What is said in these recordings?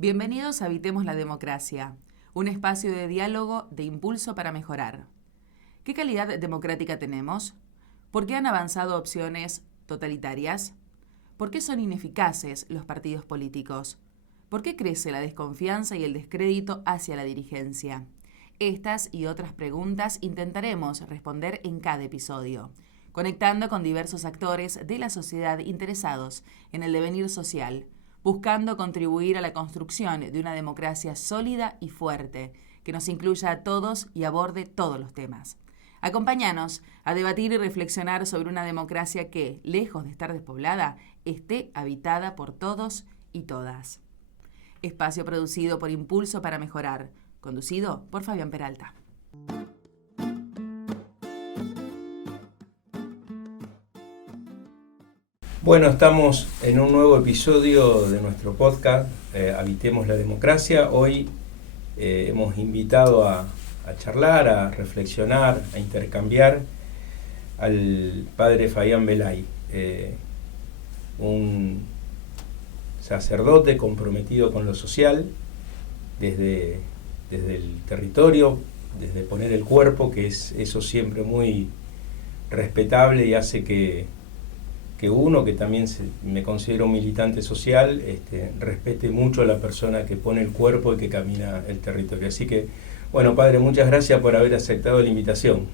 Bienvenidos a Habitemos la Democracia, un espacio de diálogo de impulso para mejorar. ¿Qué calidad democrática tenemos? ¿Por qué han avanzado opciones totalitarias? ¿Por qué son ineficaces los partidos políticos? ¿Por qué crece la desconfianza y el descrédito hacia la dirigencia? Estas y otras preguntas intentaremos responder en cada episodio, conectando con diversos actores de la sociedad interesados en el devenir social, buscando contribuir a la construcción de una democracia sólida y fuerte, que nos incluya a todos y aborde todos los temas. Acompáñanos a debatir y reflexionar sobre una democracia que, lejos de estar despoblada, esté habitada por todos y todas. Espacio producido por Impulso para Mejorar, conducido por Fabián Peralta. Bueno, estamos en un nuevo episodio de nuestro podcast, Habitemos la Democracia. Hoy hemos invitado a charlar, a reflexionar, a intercambiar al padre Fabián Belay, un sacerdote comprometido con lo social, desde el territorio, desde poner el cuerpo, que es eso siempre muy respetable y hace que uno, que también me considero un militante social, respete mucho a la persona que pone el cuerpo y que camina el territorio. Así que, bueno, padre, muchas gracias por haber aceptado la invitación.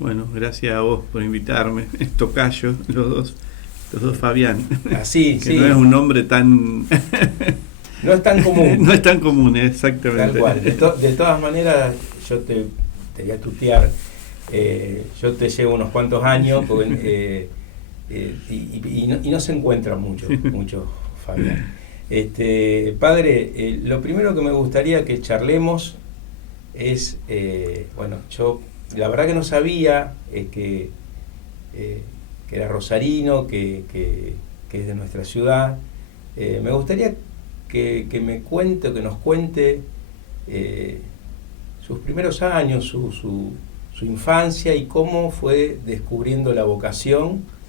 Bueno, gracias a vos por invitarme. Es tocayo, los dos Fabián. Así, que sí. No es un nombre tan... No es tan común. No es tan común, exactamente. Tal cual. De todas maneras, yo te voy a tutear. Yo te llevo unos cuantos años, porque, y no se encuentra mucho Fabián. Padre, lo primero que me gustaría que charlemos es, yo la verdad que no sabía que era rosarino, que es de nuestra ciudad. Me gustaría que me cuente, o que nos cuente sus primeros años, su infancia y cómo fue descubriendo la vocación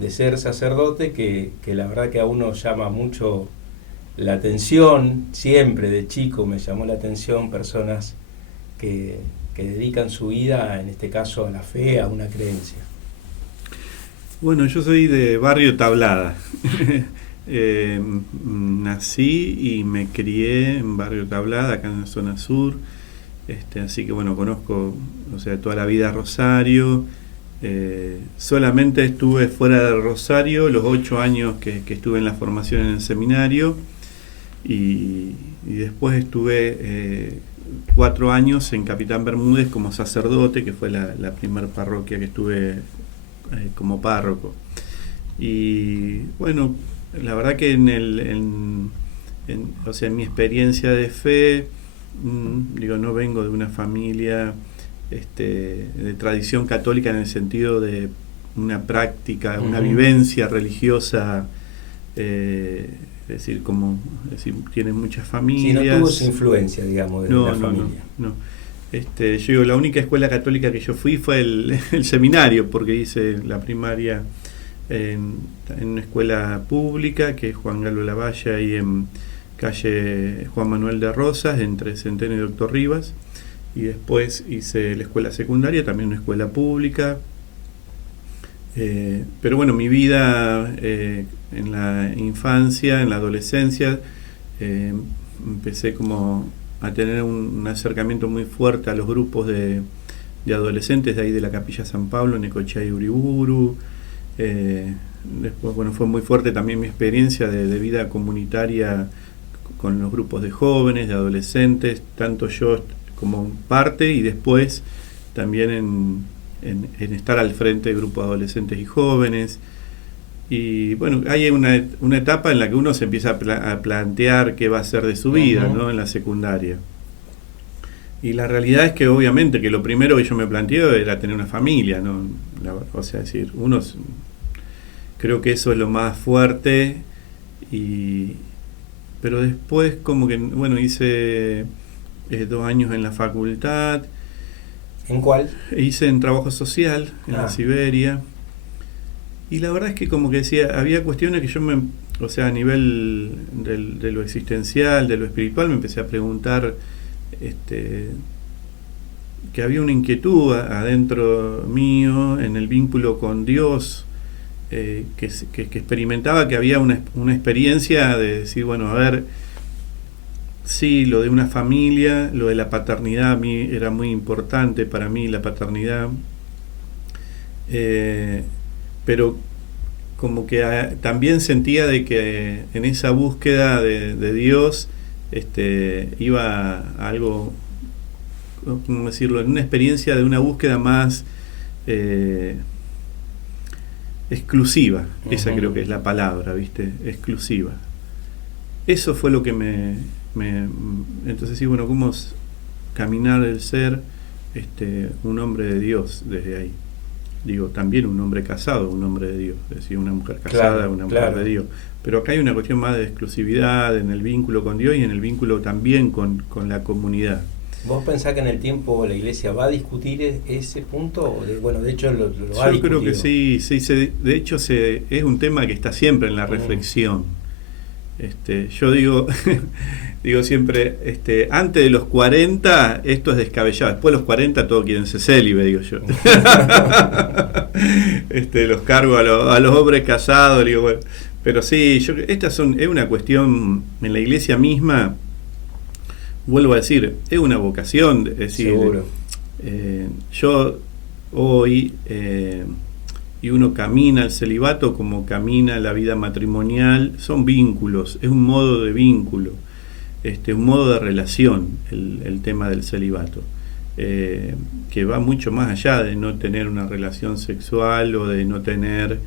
de ser sacerdote, que la verdad que a uno llama mucho la atención. Siempre de chico me llamó la atención personas que dedican su vida, en este caso, a la fe, a una creencia. Bueno, yo soy de Barrio Tablada. Nací y me crié en Barrio Tablada, acá en la zona sur. Así que bueno, conozco, toda la vida Rosario. Solamente estuve fuera de Rosario los 8 años que estuve en la formación en el seminario, y después estuve 4 años en Capitán Bermúdez como sacerdote, que fue la primera parroquia que estuve como párroco. Y bueno, la verdad que en mi experiencia de fe, no vengo de una familia de tradición católica en el sentido de una práctica, una vivencia religiosa, tiene muchas familias. Sí, no tuvo su influencia, digamos, de la familia. No. La única escuela católica que yo fui fue el seminario, porque hice la primaria en una escuela pública, que es Juan Galo Lavalle, ahí en calle Juan Manuel de Rosas, entre Centeno y Doctor Rivas. Y después hice la escuela secundaria, también una escuela pública. Pero bueno, mi vida en la infancia, en la adolescencia, empecé como a tener un acercamiento muy fuerte a los grupos de adolescentes de ahí de la Capilla San Pablo, Necochea y Uriburu. Después, bueno, fue muy fuerte también mi experiencia de vida comunitaria con los grupos de jóvenes, de adolescentes, tanto yo como parte, y después también en estar al frente de grupos de adolescentes y jóvenes. Y bueno, hay una etapa en la que uno se empieza a plantear qué va a hacer de su vida, ¿no? En la secundaria. Y la realidad es que obviamente que lo primero que yo me planteé era tener una familia, ¿no? Creo que eso es lo más fuerte. Pero después como que, bueno, hice 2 años en la facultad. ¿En cuál? Hice en trabajo social, en la Siberia. Y la verdad es que como que decía, había cuestiones que yo o sea, a nivel de lo existencial, de lo espiritual, me empecé a preguntar que había una inquietud adentro mío en el vínculo con Dios, que experimentaba que había una experiencia de decir, bueno, a ver, sí, lo de una familia, lo de la paternidad a mí era muy importante para mí, la paternidad, pero como que también sentía de que en esa búsqueda de Dios iba a algo, ¿cómo decirlo?, en una experiencia de una búsqueda más exclusiva. Uh-huh. Esa creo que es la palabra, ¿viste? Exclusiva. Eso fue lo que entonces sí, bueno, ¿cómo es caminar el ser un hombre de Dios desde ahí? Digo, también un hombre casado, un hombre de Dios, es decir, una mujer casada, claro, una mujer de Dios. Pero acá hay una cuestión más de exclusividad en el vínculo con Dios y en el vínculo también con la comunidad. ¿Vos pensás que en el tiempo la Iglesia va a discutir ese punto? Bueno, de hecho lo ha discutido. Yo creo que sí, de hecho es un tema que está siempre en la reflexión. Yo digo siempre, antes de los 40 esto es descabellado, después de los 40 todos quieren ser célibe, digo yo. Los cargo a los hombres casados, digo, bueno. Pero sí, es una cuestión en la Iglesia misma. Vuelvo a decir, es una vocación, es decir, seguro. Yo hoy, y uno camina el celibato como camina la vida matrimonial, son vínculos, es un modo de vínculo, un modo de relación, el tema del celibato, que va mucho más allá de no tener una relación sexual o de no tener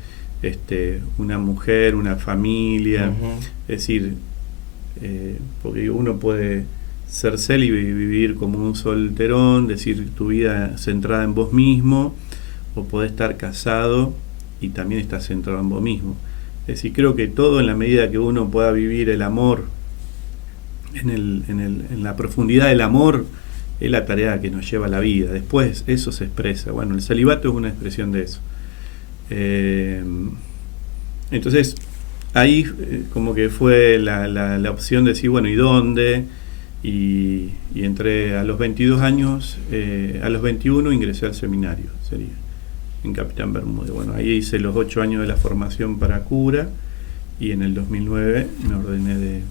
una mujer, una familia. Uh-huh. Es decir, porque uno puede ser célibe y vivir como un solterón, decir tu vida centrada en vos mismo, o podés estar casado y también estar centrado en vos mismo. Es decir, creo que todo, en la medida que uno pueda vivir el amor en la profundidad del amor, es la tarea que nos lleva a la vida. Después eso se expresa. Bueno, el celibato es una expresión de eso. Entonces ahí como que fue la opción de decir, bueno, ¿y dónde? Y entré a los 22 años, a los 21 ingresé al seminario, sería, en Capitán Bermúdez. Bueno, ahí hice los 8 años de la formación para cura y en el 2009 me ordené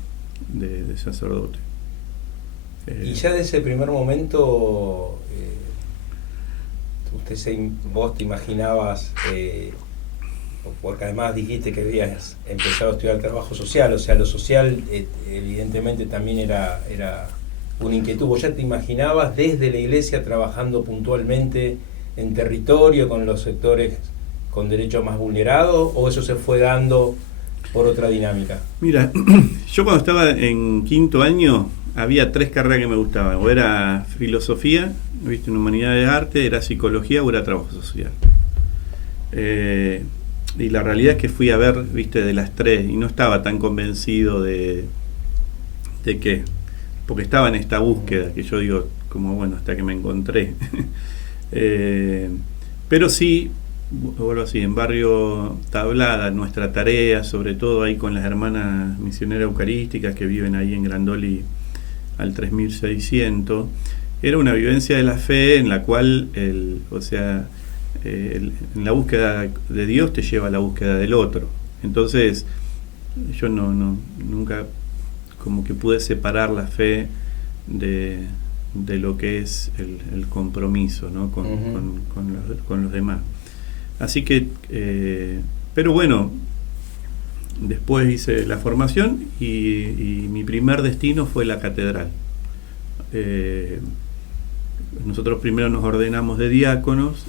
de sacerdote. Y ya desde el primer momento, vos te imaginabas, porque además dijiste que habías empezado a estudiar trabajo social, o sea, lo social evidentemente también era una inquietud. ¿Vos ya te imaginabas desde la Iglesia trabajando puntualmente en territorio con los sectores con derechos más vulnerados, o eso se fue dando por otra dinámica? Mira, yo cuando estaba en quinto año había 3 carreras que me gustaban: o era filosofía, viste, en humanidades de arte, era psicología o era trabajo social. Y la realidad es que fui a ver, viste, de las 3 y no estaba tan convencido de qué, porque estaba en esta búsqueda que yo digo, como bueno, hasta que me encontré. Pero sí, vuelvo así, en Barrio Tablada, nuestra tarea, sobre todo ahí con las hermanas misioneras eucarísticas que viven ahí en Grandoli al 3600, era una vivencia de la fe en la cual, en la búsqueda de Dios te lleva a la búsqueda del otro. Entonces yo nunca como que pude separar la fe de lo que es el compromiso, ¿no? con los demás. Así que pero bueno, después hice la formación y mi primer destino fue la catedral. Nosotros primero nos ordenamos de diáconos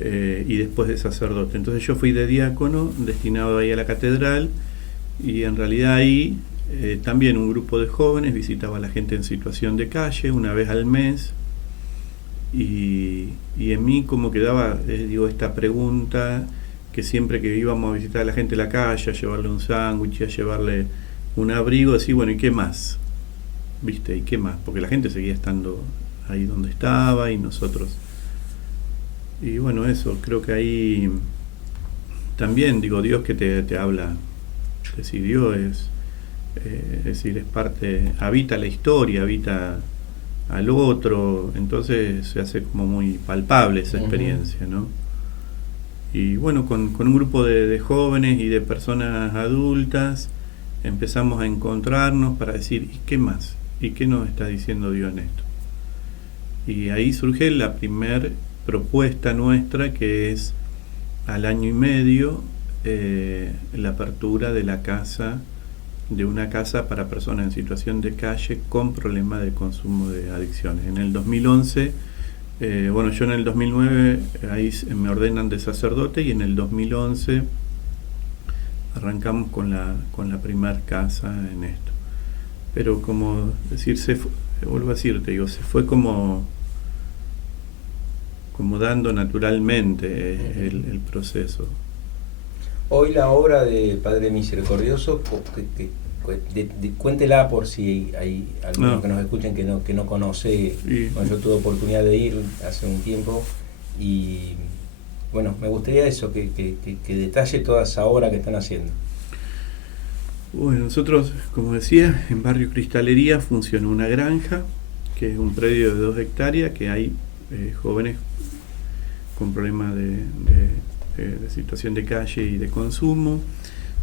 y después de sacerdote. Entonces yo fui de diácono, destinado ahí a la catedral, y en realidad ahí también un grupo de jóvenes visitaba a la gente en situación de calle una vez al mes, y en mí como quedaba esta pregunta, que siempre que íbamos a visitar a la gente en la calle, a llevarle un sándwich, a llevarle un abrigo, decir, bueno, ¿y qué más? ¿Viste? ¿Y qué más? Porque la gente seguía estando ahí donde estaba y nosotros. Y bueno, eso, creo que ahí también, Dios que te habla decidió, es decir, es parte, habita la historia, habita al otro, entonces se hace como muy palpable esa experiencia, ¿no? Y bueno, con un grupo de jóvenes y de personas adultas empezamos a encontrarnos para decir, ¿y qué más? ¿Y qué nos está diciendo Dios en esto? Y ahí surge la primer propuesta nuestra, que es al año y medio la apertura de una casa para personas en situación de calle con problemas de consumo de adicciones. En el 2011, yo en el 2009 ahí me ordenan de sacerdote, y en el 2011 arrancamos con la primer casa en esto. Pero como decir, vuelvo a decirte, se fue como dando naturalmente el proceso. Hoy la obra de Padre Misericordioso, cuéntela por si hay algunos que nos escuchen que no conoce. Sí. Bueno, yo tuve oportunidad de ir hace un tiempo y bueno, me gustaría eso, que detalle toda esa obra que están haciendo. Bueno, nosotros, como decía, en Barrio Cristalería funciona una granja, que es un predio de 2 hectáreas, que hay jóvenes con problemas de situación de calle y de consumo.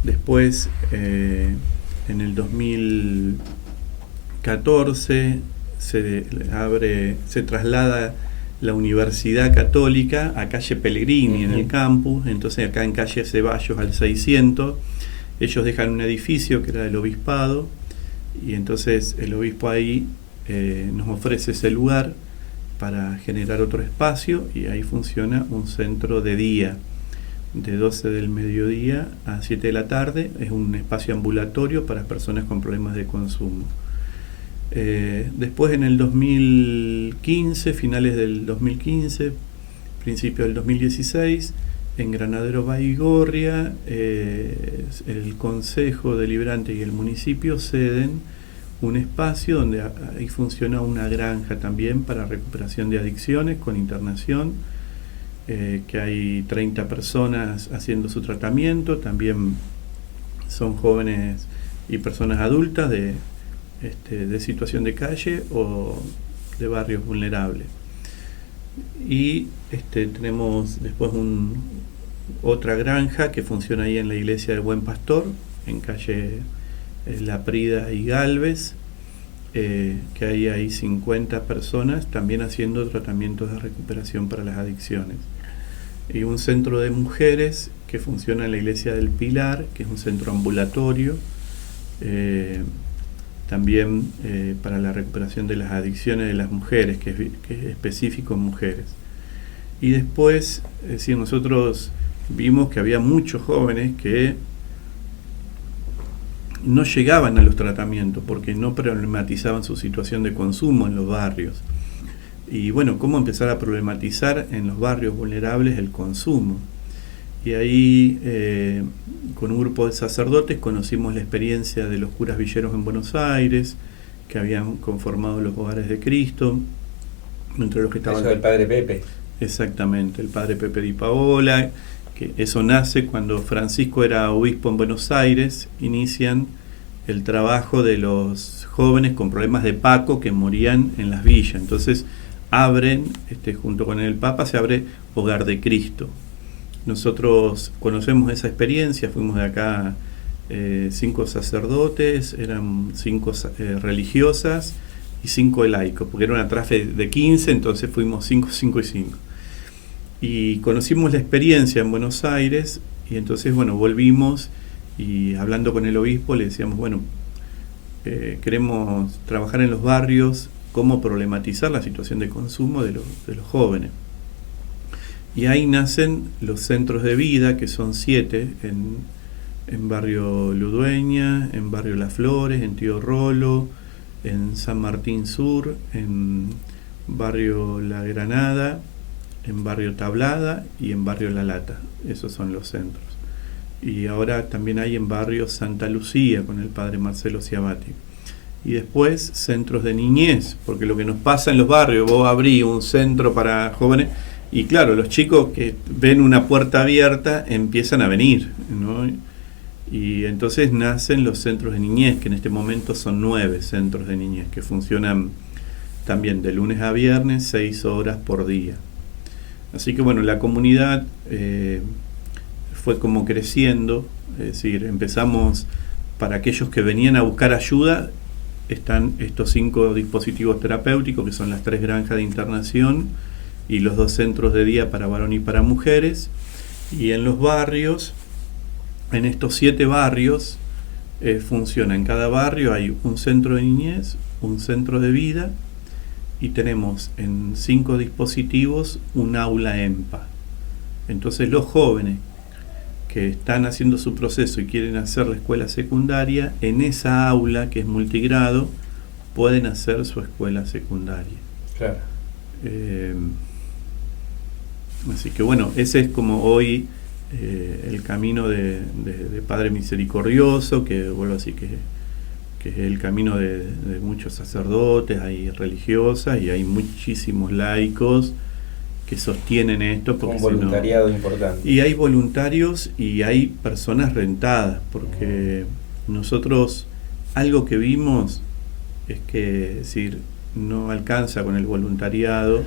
Después, en el 2014 se traslada la Universidad Católica a calle Pellegrini, en el campus. Entonces acá en calle Ceballos al 600 ellos dejan un edificio que era del obispado, y entonces el obispo ahí nos ofrece ese lugar para generar otro espacio, y ahí funciona un centro de día de 12 del mediodía a 7 de la tarde. Es un espacio ambulatorio para personas con problemas de consumo. Después, en el 2015, finales del 2015, principio del 2016, en Granadero Baigorria, el Consejo Deliberante y el municipio ceden un espacio donde ahí funciona una granja también para recuperación de adicciones con internación, que hay 30 personas haciendo su tratamiento. También son jóvenes y personas adultas de situación de calle o de barrios vulnerables. Y tenemos después otra granja que funciona ahí en la iglesia del Buen Pastor, en calle La Prida y Galvez, que ahí hay 50 personas también haciendo tratamientos de recuperación para las adicciones. Y un centro de mujeres que funciona en la iglesia del Pilar, que es un centro ambulatorio, también para la recuperación de las adicciones de las mujeres, que es específico en mujeres. Y después, es decir, nosotros vimos que había muchos jóvenes que no llegaban a los tratamientos porque no problematizaban su situación de consumo en los barrios. Y bueno, ¿cómo empezar a problematizar en los barrios vulnerables el consumo? Y ahí, con un grupo de sacerdotes, conocimos la experiencia de los curas villeros en Buenos Aires, que habían conformado los Hogares de Cristo, entre los que estaban... Eso del Padre Pepe. Exactamente, el Padre Pepe Di Paola, que eso nace cuando Francisco era obispo en Buenos Aires. Inician el trabajo de los jóvenes con problemas de PACO que morían en las villas. Entonces abren, junto con el Papa, se abre Hogar de Cristo. Nosotros conocemos esa experiencia, fuimos de acá 5 sacerdotes, eran 5 religiosas y 5 laicos, porque era una trafe de 15, entonces fuimos 5, 5 y 5. Y conocimos la experiencia en Buenos Aires, y entonces, bueno, volvimos y hablando con el obispo le decíamos, bueno, queremos trabajar en los barrios, cómo problematizar la situación de consumo de los jóvenes. Y ahí nacen los centros de vida, que son 7, en Barrio Ludueña, en Barrio Las Flores, en Tío Rolo, en San Martín Sur, en Barrio La Granada, en Barrio Tablada y en Barrio La Lata. Esos son los centros. Y ahora también hay en Barrio Santa Lucía con el padre Marcelo Ciabatti. Y después centros de niñez, porque lo que nos pasa en los barrios, vos abrís un centro para jóvenes y claro, los chicos que ven una puerta abierta empiezan a venir, ¿no? Y entonces nacen los centros de niñez, que en este momento son 9 centros de niñez, que funcionan también de lunes a viernes, 6 horas por día. Así que bueno, la comunidad fue como creciendo, es decir, empezamos, para aquellos que venían a buscar ayuda, están estos 5 dispositivos terapéuticos, que son las 3 granjas de internación y los 2 centros de día para varón y para mujeres. Y en los barrios, en estos 7 barrios, funciona, en cada barrio hay un centro de niñez, un centro de vida, y tenemos en 5 dispositivos un aula EMPA. Entonces los jóvenes que están haciendo su proceso y quieren hacer la escuela secundaria, en esa aula que es multigrado, pueden hacer su escuela secundaria. Claro. Así que bueno, ese es como hoy el camino de Padre Misericordioso, que vuelvo a decir que es el camino de muchos sacerdotes, hay religiosas y hay muchísimos laicos que sostienen esto. Un voluntariado importante. Y hay voluntarios y hay personas rentadas, porque nosotros algo que vimos es que, es decir, no alcanza con el voluntariado.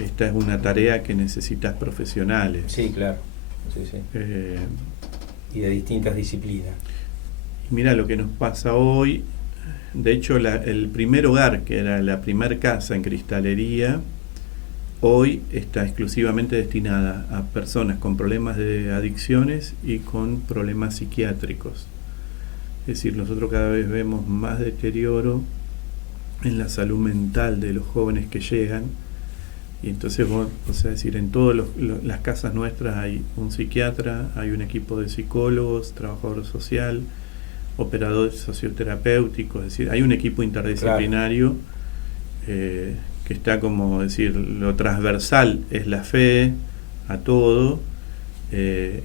Esta es una tarea que necesitas profesionales. Sí, claro. Sí, sí. Y de distintas disciplinas. Y mira lo que nos pasa hoy. De hecho, el primer hogar, que era la primer casa en cristalería, hoy está exclusivamente destinada a personas con problemas de adicciones y con problemas psiquiátricos. Es decir, nosotros cada vez vemos más deterioro en la salud mental de los jóvenes que llegan. Y entonces, o sea, decir, en todas las casas nuestras hay un psiquiatra, hay un equipo de psicólogos, trabajador social, operadores socioterapéuticos, es decir, hay un equipo interdisciplinario. Claro. Que está como decir, lo transversal es la fe a todo,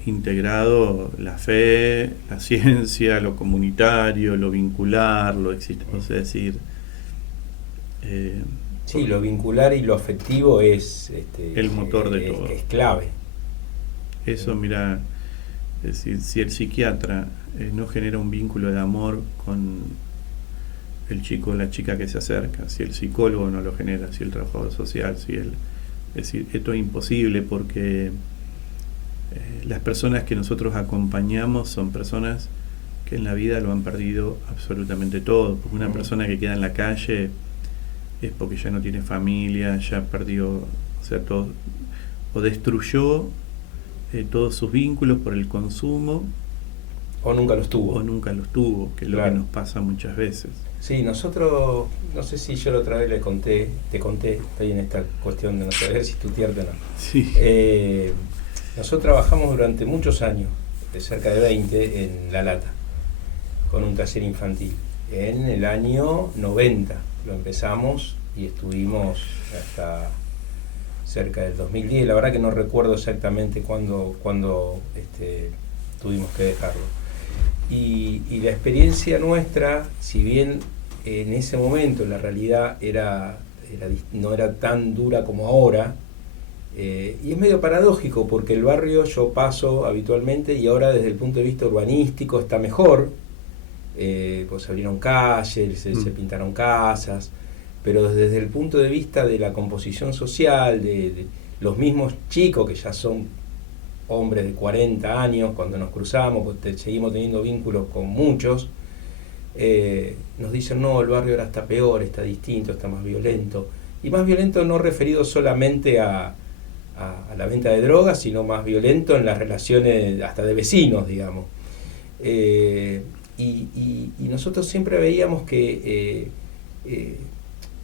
integrado la fe, la ciencia, lo comunitario, lo vincular, lo existente, o sea, es decir... sí, lo vincular y lo afectivo es el motor de todo. Es clave. Eso, mira, es decir, si el psiquiatra no genera un vínculo de amor con el chico o la chica que se acerca, si el psicólogo no lo genera, si el trabajador social, es decir, esto es imposible, porque las personas que nosotros acompañamos son personas que en la vida lo han perdido absolutamente todo, porque una persona que queda en la calle es porque ya no tiene familia, ya perdió, o sea, todo, o destruyó todos sus vínculos por el consumo, o nunca los tuvo, que es lo que nos pasa muchas veces. Sí, nosotros, no sé si yo la otra vez te conté, estoy en esta cuestión de no saber si tutearte o no. Sí. Nosotros trabajamos durante muchos años, de cerca de 20, en La Lata, con un taller infantil. En el año 90 lo empezamos y estuvimos hasta cerca del 2010. La verdad que no recuerdo exactamente cuándo tuvimos que dejarlo. Y la experiencia nuestra, si bien en ese momento la realidad no era tan dura como ahora, y es medio paradójico porque el barrio yo paso habitualmente y ahora desde el punto de vista urbanístico está mejor, pues se abrieron calles, se pintaron casas, pero desde el punto de vista de la composición social, de los mismos chicos que ya son hombres de 40 años, cuando nos cruzamos, pues seguimos teniendo vínculos con muchos, nos dicen, no, el barrio ahora está peor, está distinto, está más violento. Y más violento no referido solamente a la venta de drogas, sino más violento en las relaciones hasta de vecinos, digamos. Y nosotros siempre veíamos que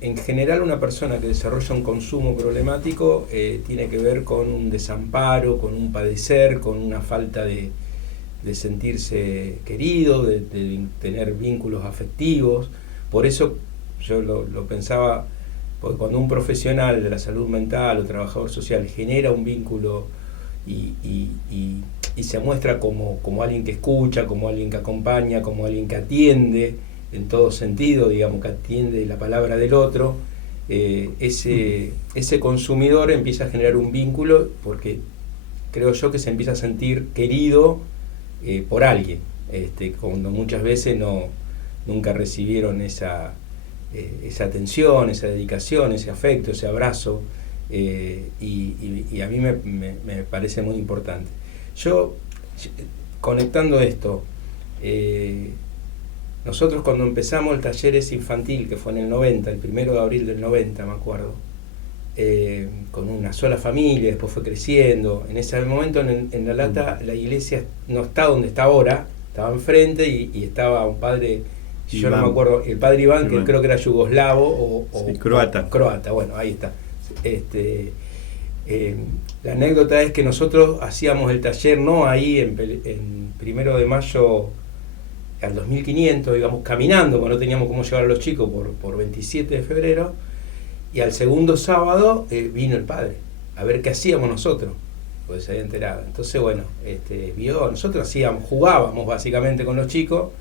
en general una persona que desarrolla un consumo problemático tiene que ver con un desamparo, con un padecer, con una falta de sentirse querido, de tener vínculos afectivos. Por eso yo lo pensaba, porque cuando un profesional de la salud mental o trabajador social genera un vínculo y se muestra como alguien que escucha, como alguien que acompaña, como alguien que atiende, en todo sentido, digamos, que atiende la palabra del otro, ese consumidor empieza a generar un vínculo porque creo yo que se empieza a sentir querido por alguien. cuando muchas veces nunca recibieron esa atención, esa dedicación, ese afecto, ese abrazo, y a mí me parece muy importante. Yo, conectando esto, nosotros cuando empezamos el Talleres Infantil, que fue en el 90, el 1 de abril del 90, me acuerdo, con una sola familia, después fue creciendo. En ese momento en La Lata la iglesia no está donde está ahora, estaba enfrente y estaba un padre, yo no me acuerdo, el padre Iván, que creo que era yugoslavo o croata. Croata, bueno, ahí está. La anécdota es que nosotros hacíamos el taller no ahí en 1 de mayo al 2500, íbamos caminando, porque no teníamos cómo llevar a los chicos por 27 de febrero, y al segundo sábado vino el padre a ver qué hacíamos nosotros, porque se había enterado. Entonces, bueno, nosotros jugábamos básicamente con los chicos,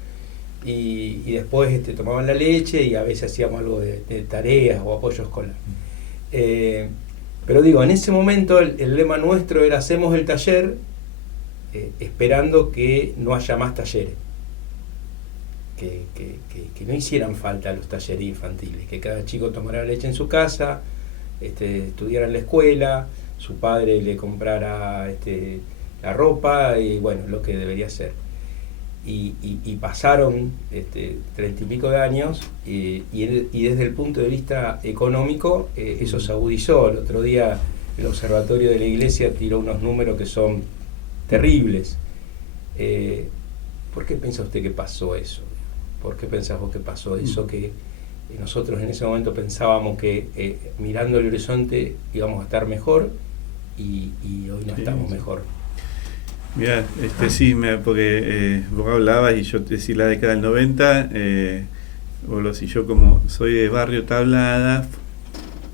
y después tomaban la leche y a veces hacíamos algo de tareas o apoyo escolar. Pero digo, en ese momento el lema nuestro era: hacemos el taller esperando que no haya más talleres, que no hicieran falta los talleres infantiles, que cada chico tomara leche en su casa, estudiara en la escuela, su padre le comprara la ropa y bueno, lo que debería ser. Y pasaron 30 y pico de años, y desde el punto de vista económico eso se agudizó. El otro día el observatorio de la iglesia tiró unos números que son terribles. ¿Por qué piensa usted que pasó eso? ¿Por qué pensás vos que pasó eso? Que nosotros en ese momento pensábamos que mirando el horizonte íbamos a estar mejor, y hoy no estamos mejor. Mirá, sí, porque vos hablabas y yo te decía la década del 90, si yo como soy de barrio Tablada,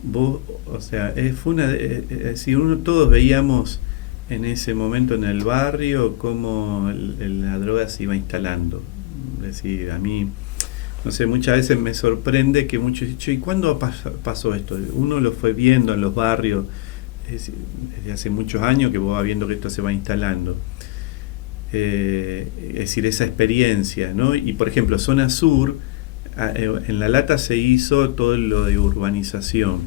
vos, o sea, fue si todos veíamos en ese momento en el barrio cómo la droga se iba instalando. Es decir, a mí, no sé, muchas veces me sorprende que muchos dicen: ¿y cuándo pasó esto? Uno lo fue viendo en los barrios, desde hace muchos años que vos vas viendo que esto se va instalando. Es decir, esa experiencia, ¿no? Y por ejemplo, zona sur, en La Lata se hizo todo lo de urbanización.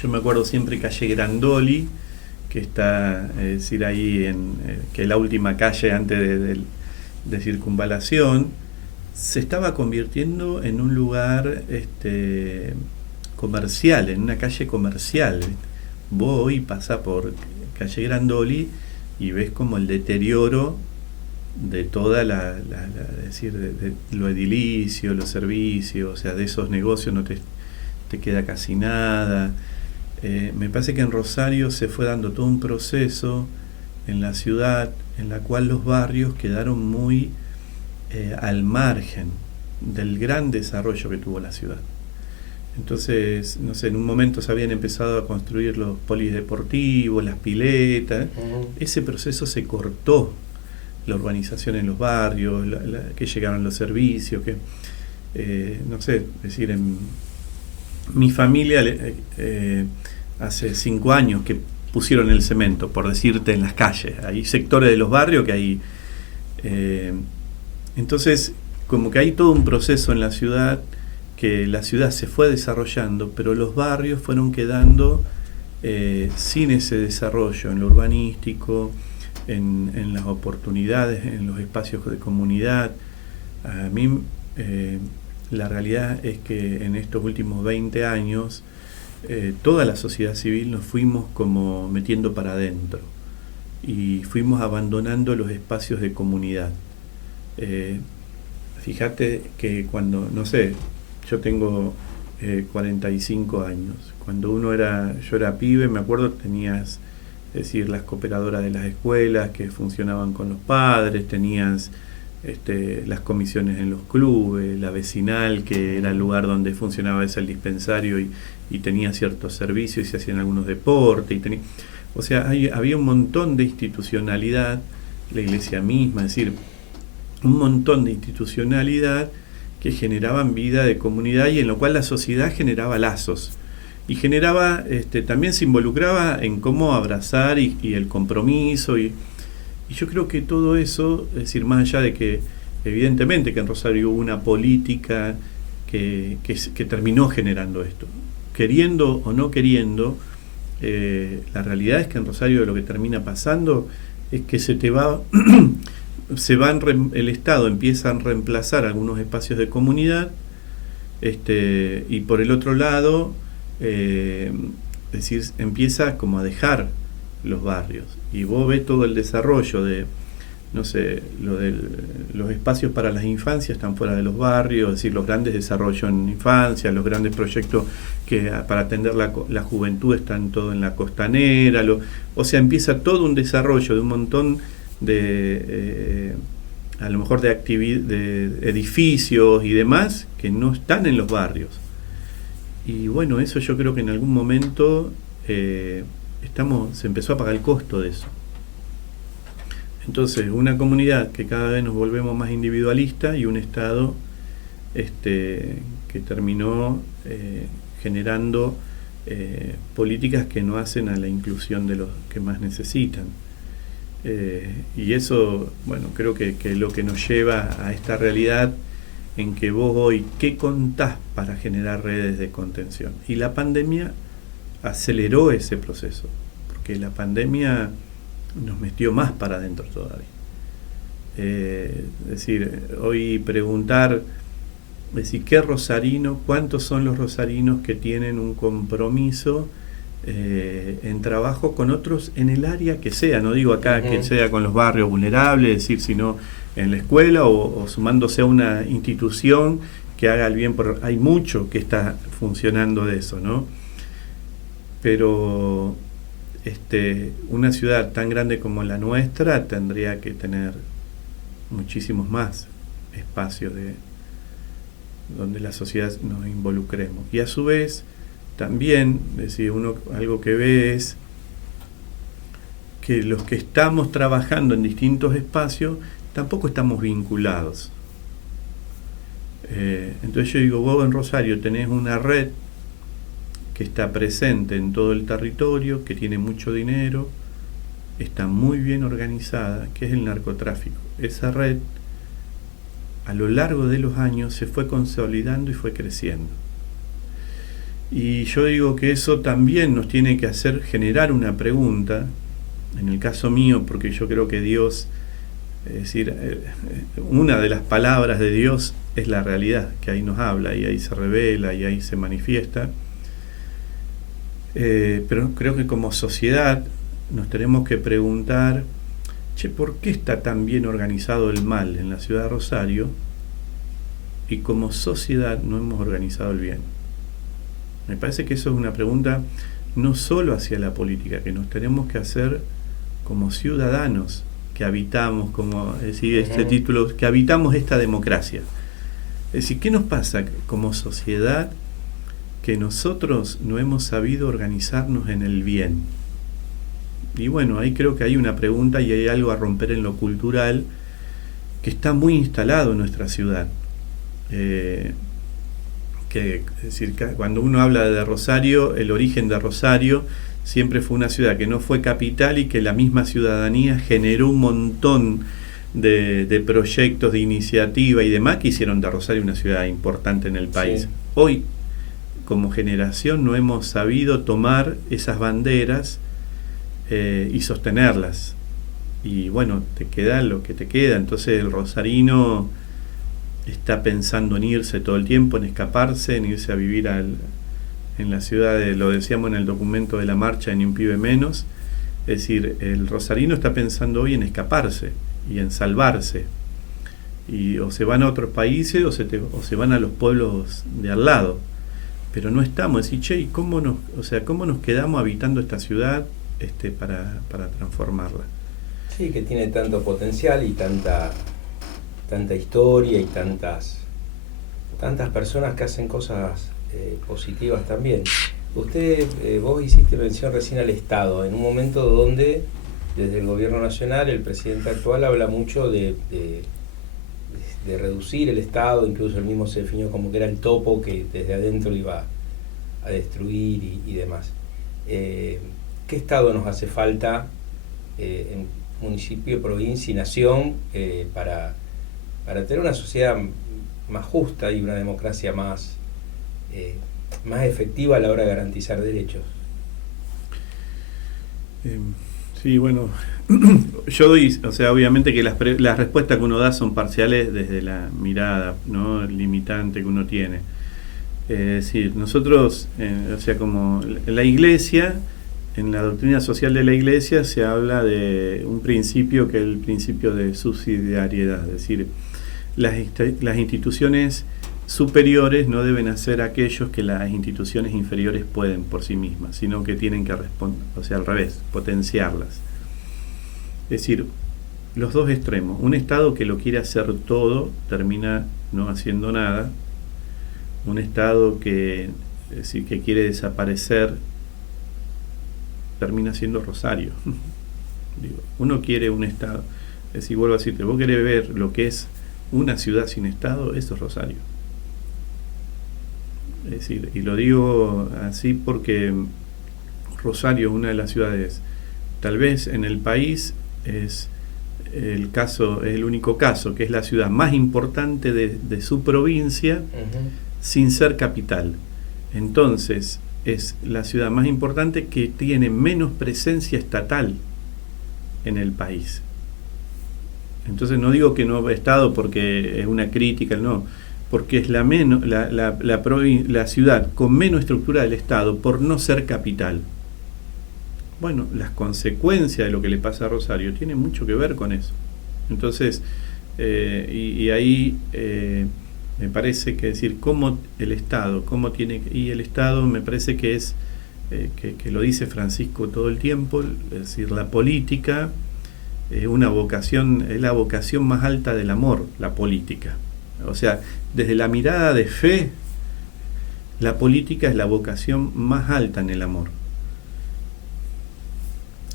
Yo me acuerdo siempre calle Grandoli, que está, es decir, ahí que es la última calle antes de circunvalación, se estaba convirtiendo en un lugar comercial, en una calle comercial. Vos hoy pasás por calle Grandoli y ves como el deterioro de toda es decir, de lo edilicio, los servicios, o sea, de esos negocios no te queda casi nada. Me parece que en Rosario se fue dando todo un proceso en la ciudad en la cual los barrios quedaron muy al margen del gran desarrollo que tuvo la ciudad. Entonces, no sé, en un momento se habían empezado a construir los polideportivos, las piletas. Ese proceso se cortó, la urbanización en los barrios, que llegaron los servicios, no sé, es decir, en mi familia hace 5 años que pusieron el cemento, por decirte, en las calles. Hay sectores de los barrios que hay... entonces, como que hay todo un proceso en la ciudad, que la ciudad se fue desarrollando, pero los barrios fueron quedando sin ese desarrollo en lo urbanístico, en las oportunidades, en los espacios de comunidad. A mí la realidad es que en estos últimos 20 años toda la sociedad civil nos fuimos como metiendo para adentro y fuimos abandonando los espacios de comunidad. Fíjate que cuando, no sé, yo tengo 45 años. Cuando yo era pibe, me acuerdo, tenías, es decir, las cooperadoras de las escuelas que funcionaban con los padres, tenías las comisiones en los clubes, la vecinal, que era el lugar donde funcionaba el dispensario y tenía ciertos servicios y se hacían algunos deportes. O sea, había un montón de institucionalidad, la iglesia misma, es decir, un montón de institucionalidad que generaban vida de comunidad y en lo cual la sociedad generaba lazos y generaba, también se involucraba en cómo abrazar y el compromiso Y yo creo que todo eso, es decir, más allá de que evidentemente que en Rosario hubo una política que terminó generando esto, queriendo o no queriendo, la realidad es que en Rosario lo que termina pasando es que el Estado empieza a reemplazar algunos espacios de comunidad, y por el otro lado, es decir, empieza como a dejar los barrios, y vos ves todo el desarrollo de, no sé, los espacios para las infancias están fuera de los barrios, es decir, los grandes desarrollos en infancia, los grandes proyectos para atender la juventud están todo en la costanera, o sea, empieza todo un desarrollo de un montón de a lo mejor de edificios y demás que no están en los barrios. Y bueno, eso yo creo que en algún momento se empezó a pagar el costo de eso. Entonces, una comunidad que cada vez nos volvemos más individualistas y un Estado que terminó generando políticas que no hacen a la inclusión de los que más necesitan. Y eso, bueno, creo que lo que nos lleva a esta realidad en que vos hoy, ¿qué contás para generar redes de contención? Y la pandemia aceleró ese proceso, porque la pandemia nos metió más para adentro todavía. Es decir, hoy preguntar, ¿qué rosarino, cuántos son los rosarinos que tienen un compromiso en trabajo con otros en el área que sea? No digo acá que sea con los barrios vulnerables, es decir, sino en la escuela o sumándose a una institución que haga el bien. Hay mucho que está funcionando de eso, ¿no? Pero una ciudad tan grande como la nuestra tendría que tener muchísimos más espacios donde la sociedad nos involucremos. Y a su vez, también, es decir, algo que ve es que los que estamos trabajando en distintos espacios tampoco estamos vinculados. Entonces yo digo, vos en Rosario tenés una red que está presente en todo el territorio, que tiene mucho dinero, está muy bien organizada, que es el narcotráfico. Esa red, a lo largo de los años, se fue consolidando y fue creciendo. Y yo digo que eso también nos tiene que hacer generar una pregunta, en el caso mío, porque yo creo que Dios, es decir, una de las palabras de Dios es la realidad, que ahí nos habla, y ahí se revela, y ahí se manifiesta. Pero creo que como sociedad nos tenemos que preguntar, ¿por qué está tan bien organizado el mal en la ciudad de Rosario y como sociedad no hemos organizado el bien? Me parece que eso es una pregunta no solo hacia la política, que nos tenemos que hacer como ciudadanos que habitamos, como decir título, que habitamos esta democracia. Es decir, ¿qué nos pasa como sociedad que nosotros no hemos sabido organizarnos en el bien? Y bueno, ahí creo que hay una pregunta y hay algo a romper en lo cultural que está muy instalado en nuestra ciudad. Es decir, cuando uno habla de Rosario, el origen de Rosario siempre fue una ciudad que no fue capital y que la misma ciudadanía generó un montón de proyectos, de iniciativa y demás que hicieron de Rosario una ciudad importante en el país. Sí. Hoy, como generación, no hemos sabido tomar esas banderas y sostenerlas. Y bueno, te queda lo que te queda. Entonces el rosarino está pensando en irse todo el tiempo, en escaparse, en irse a vivir en la ciudad, lo decíamos en el documento de la marcha de Ni un pibe menos. Es decir, el rosarino está pensando hoy en escaparse y en salvarse. Y o se van a otros países o se van a los pueblos de al lado. Pero no estamos, es decir, ¿y cómo nos quedamos habitando esta ciudad para transformarla? Sí, que tiene tanto potencial y tanta historia y tantas personas que hacen cosas positivas también. Vos hiciste mención recién al Estado, en un momento donde desde el gobierno nacional el presidente actual habla mucho de reducir el Estado, incluso él mismo se definió como que era el topo que desde adentro iba a destruir y demás. ¿Qué Estado nos hace falta municipio, provincia y nación para tener una sociedad más justa y una democracia más efectiva a la hora de garantizar derechos. Sí, bueno, yo doy, o sea, obviamente que las respuestas que uno da son parciales desde la mirada, ¿no?, limitante que uno tiene. Es decir, nosotros, o sea, como la Iglesia, en la doctrina social de la Iglesia se habla de un principio que es el principio de subsidiariedad, es decir, las instituciones superiores no deben hacer aquellos que las instituciones inferiores pueden por sí mismas, sino que tienen que responder, o sea, al revés, potenciarlas. Es decir, los dos extremos. Un Estado que lo quiere hacer todo termina no haciendo nada. Un Estado que, es decir, que quiere desaparecer termina siendo Rosario. Digo, uno quiere un Estado. Es decir, vuelvo a decirte, vos querés ver lo que es una ciudad sin Estado, eso es Rosario. Es decir, y lo digo así porque Rosario es una de las ciudades, tal vez en el país es el único caso, que es la ciudad más importante de su provincia, sin ser capital. Entonces, es la ciudad más importante que tiene menos presencia estatal en el país. Entonces no digo que no Estado porque es una crítica, no, porque es la ciudad con menos estructura del Estado por no ser capital. Bueno, las consecuencias de lo que le pasa a Rosario tienen mucho que ver con eso. Entonces, y ahí me parece que decir cómo el Estado, y el Estado me parece que es, que lo dice Francisco todo el tiempo, es decir, la política es una vocación, es la vocación más alta del amor, la política. O sea, desde la mirada de fe, la política es la vocación más alta en el amor.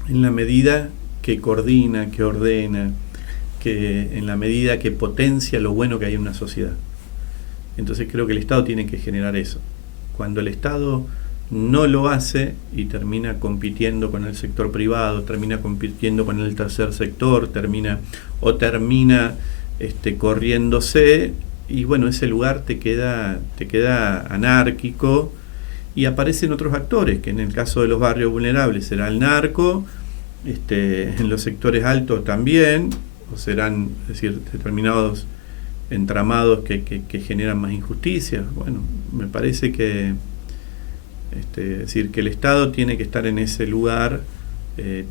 En la medida que coordina, que ordena, que en la medida que potencia lo bueno que hay en una sociedad. Entonces creo que el Estado tiene que generar eso. Cuando el Estado no lo hace y termina compitiendo con el sector privado, termina compitiendo con el tercer sector, termina corriéndose, y bueno, ese lugar te queda anárquico, y aparecen otros actores, que en el caso de los barrios vulnerables será el narco, en los sectores altos también, o serán, es decir, determinados entramados que generan más injusticias. Bueno, me parece que es decir, que el Estado tiene que estar en ese lugar